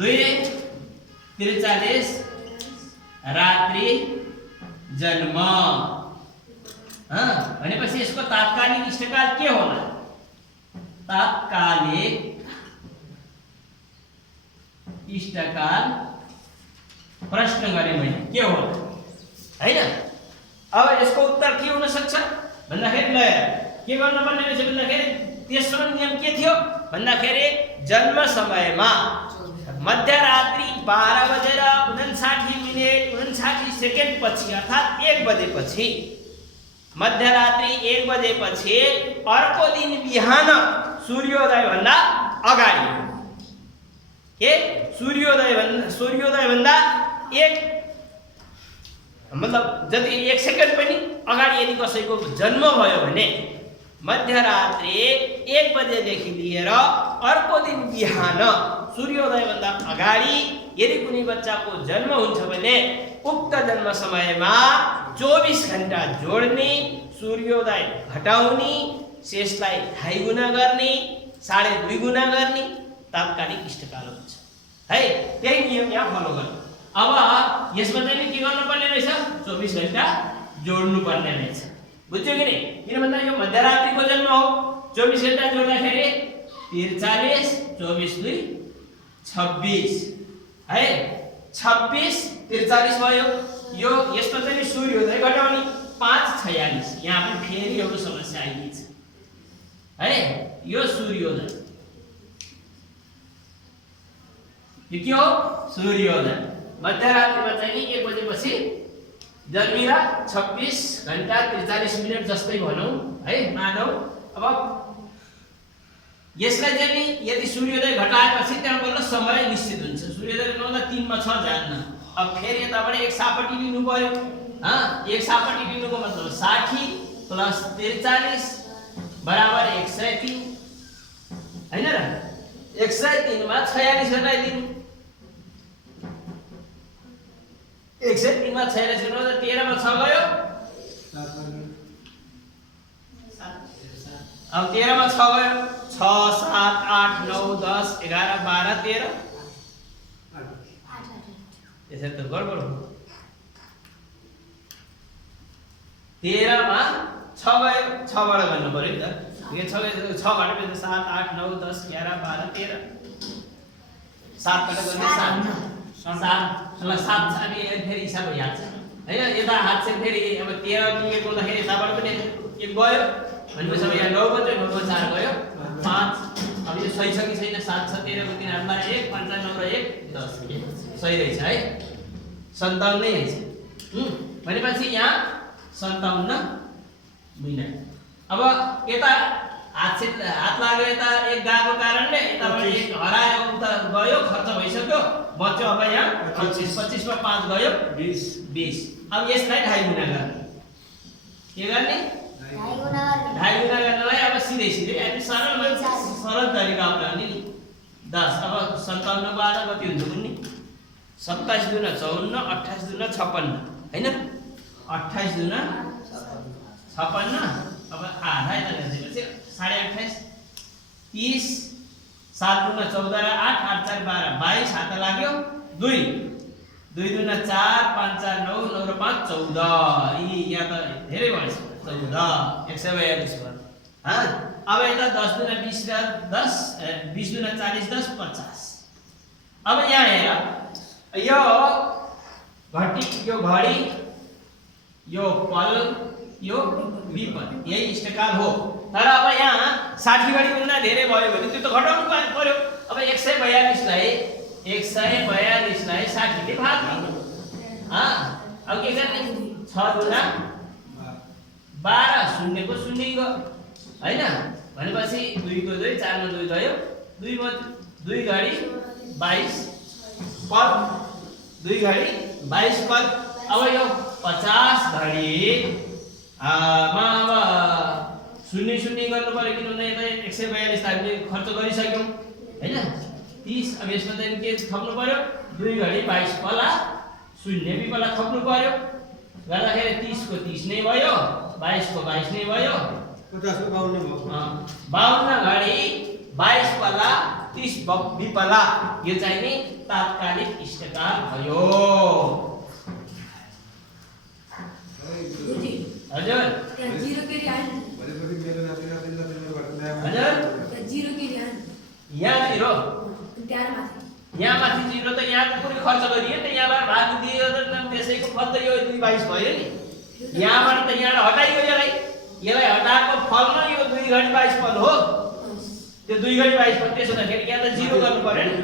2:43 रात्रि जन्म भनेपछि यसको तात्कालिक इष्टकाल के होला? तात्कालिक इष्टकाल प्रश्न गरे मैले के होला हैन। अब यसको उत्तर के हुन सक्छ भन्दाखेरि ल के गर्न पर्ने रहेछ भन्दाखेरि तेस्रो नियम के थियो भन्दाखेरि जन्म समयमा मध्यरात्रि 12:59 पछि अर्थात् 1 बजेपछि मध्यरात्रि 1 बजेपछि अर्को दिन बिहान सूर्योदय भन्दा अगाडि के सूर्योदय भन्दा 1 मतलब जति 1 सेकेन्ड पनि अगाडि यदि कसैको जन्म भयो भने मध्यरात्रि 1 बजेदेखि लिएर अर्को दिन बिहान सूर्योदय भन्दा अगाडि यदि कुनै बच्चाको जन्म हुन्छ भने उक्त जन्म समयमा 24 घण्टा जोड्ने सूर्योदय घटाउने शेषलाई 2.5 गुणा गर्ने 2.5 गुणा गर्ने तात्कालिक इष्टकाल हुन्छ है। त्यही नियम यहाँ फलो गर्नु। अब यसमा चाहिँ के गर्नु पर्ने रहेछ 24 घण्टा जोड्नु पर्ने रहेछ बुझ्यो कि नहीं? किन भन्दा यो मध्यरात्रिको जन्म हो 24 घण्टा जोड्दाखेरि 43 24 2 26 है 26 43 भयो। यो यसमा चाहिँ सूर्योदय घटाउने 5:46 यहाँ पनि फेरि एउटा समस्या आइदिन्छ है। यो सूर्योदय यो के हो सूर्योदय मध्यरात्रिमा चाहिँ 1 बजेपछि जन्मिरा 26 घण्टा 43 जस्तै भनौँ है मानौ। अब यसलाई चाहिँ यदि सूर्योदय घटाएपछि त्यहाँ बल्ल समय निश्चित हुन्छ। सूर्योदय घटाउँदा 3 मा 6 जान्न। अब फेरि यताबाट एक सापट्टि लिनु पर्यो एक सापट्टि लिनुको मतलब 60 + 43 बराबर 103 हैन र 103 मा 46 घटाइदिनु 103 मा 46 घटाउँदा 13 मा 6 गयो अब 13 मा 6 गयो 6 7 8 9 10 11 12 13 यसरी त गडबड हो 13 मा 6 गयो 6 बाट गर्नु पर्यो नि त यो 6 घटाएपछि 7 8 9 10 11 12 13 7 बाट गर्ने 7 अनि फेरि हिसाब भइहाल्छ हैन। यता हात चाहिँ फेरि अब 13 मिलेको हुँदाखेरि यताबाट पनि एक गयो भनेपछि अब यहाँ 9 बज्यो 9 मा 4 गयो 5 अब यो सही छ कि छैन 7 छ 13 को 3 हातमा 1 5 9 र 1 10 सही रहेछ है 57 नै रहेछ भनेपछि यहाँ 57 मिनेट। अब यता हात लाग्यो यता एक गएको कारणले यताबाट एक हरायो उता गयो खर्च भइसक्यो बच्यो अब यहाँ 25 मा 5 गयो 20 अब यसलाई 2.5 गुणा गर्ने के गर्ने 2.5 गुणा गर्नलाई अब सिधै हामी सरल तरिका अपनाउने नि 10 अब 57 को आधा कति हुन्छ कुन्नी 27 दुना 54 28 दुना 56 हैन 28 दुना 56 अब आधा यता ल्याएपछि 28.5 30 7 दूना 14 र 8 8 4 12 22 हात लाग्यो 2 2 दूना 4 5 4 9 9 र 5 14 यी यहाँ त धेरै भएछ 14 142 भयो हाँ अब यता 10 दूना 20 र 10 20 दूना 40 10 50 अब यहाँ हेर यो घटी यो घडी यो पल यो विपल यही इष्टकाल हो तर अब यहाँ 60 घडी भन्दा धेरै भयो भने त्यो त घटाउनु पर्यो अब 142 लाई 60 ले भाग दिनु अब के गर्ने 6 दूना 12 शून्यको शून्य गयो हैन भनेपछि 2 को 2 4 मा 2 गयो 2 मा 2 घडी 22 पल 2 घडी 22 पल अब यो 50 घडी मा अब शून्य शून्य गर्नु पर्यो किनभने यता 142 त हामीले खर्च गरिसक्यौं हैन 30 अब यसमा चाहिँ के थप्नु पर्यो 2 घडी 22 पला शून्य विपला थप्नु पर्यो गर्दाखेरि 30 को 30 नै भयो 22 को 22 नै भयो 50 को 52 भयो 52 घडी 22 पला 30 विपला यो चाहिँ नि तात्कालिक इष्टकाल भयो हजुर त्यहाँ जिरो के आएन भनेपछि मेरो नातिले हजुर त्यहाँ जिरो के आएन यहाँ जिरो त्यहाँ माथि यहाँ माथि जिरो त यहाँ पुरै खर्च गरियो नि यहाँबाट भाग दियो त त्यसैको फल त यो 22 भयो नि यहाँबाट त यहाँ हटाइयो यसलाई हटाएको फल न यो 2 घडी 22 पल हो त्यो 2 घडी 22 पल त्यसो हुँदाखेरि यहाँ त जिरो गर्नु पर्यो नि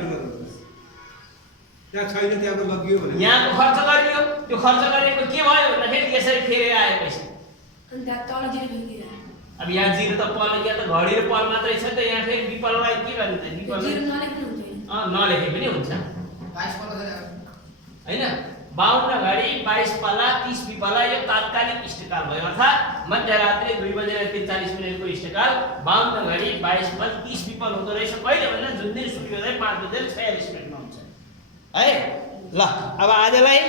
त्यहाँ छैन त्यहाँको लगियो भने यहाँको खर्च गरियो त्यो खर्च गरेको के भयो भन्दाखेरि यसरी फेरि आयो पैसा अनि त्यहाँ तल जिरो भित्र अब यहाँ जिरो त पल यहाँ त घडी र पल मात्रै छ त यहाँ फेरि विपललाई के गर्ने त जिरो नलेख्नु हुन्छ नलेखे पनि हुन्छ हैन 52 घडी 22 पल्ला 30 विपला यो तात्कालिक इष्टकाल भयो अर्थात् मध्यरात्रि 2:43 को इष्टकाल 52 घडी 22 पल 30 विपल हुँदो रहेछ कहिले भन्दा जुन दिन सूर्योदय 5:46 मा हुन्छ है ल अब आजलाई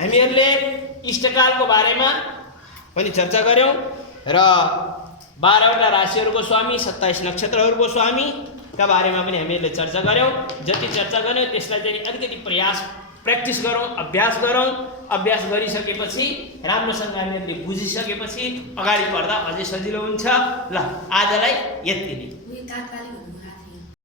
हामीहरूले इष्टकालको बारेमा पनि चर्चा गर्यौं र 12 वटा राशिहरूको स्वामी 27 नक्षत्रहरूको स्वामी का बारेमा पनि हामीहरूले चर्चा गर्यौं जति चर्चा गर्यौं त्यसलाई चाहिँ अलिकति प्र्याक्टिस गरौँ अभ्यास गरिसकेपछि राम्रोसँग हामीहरूले बुझिसकेपछि अगाडि बढ्दा अझै सजिलो हुन्छ ल आजलाई यति नै तात्कालिक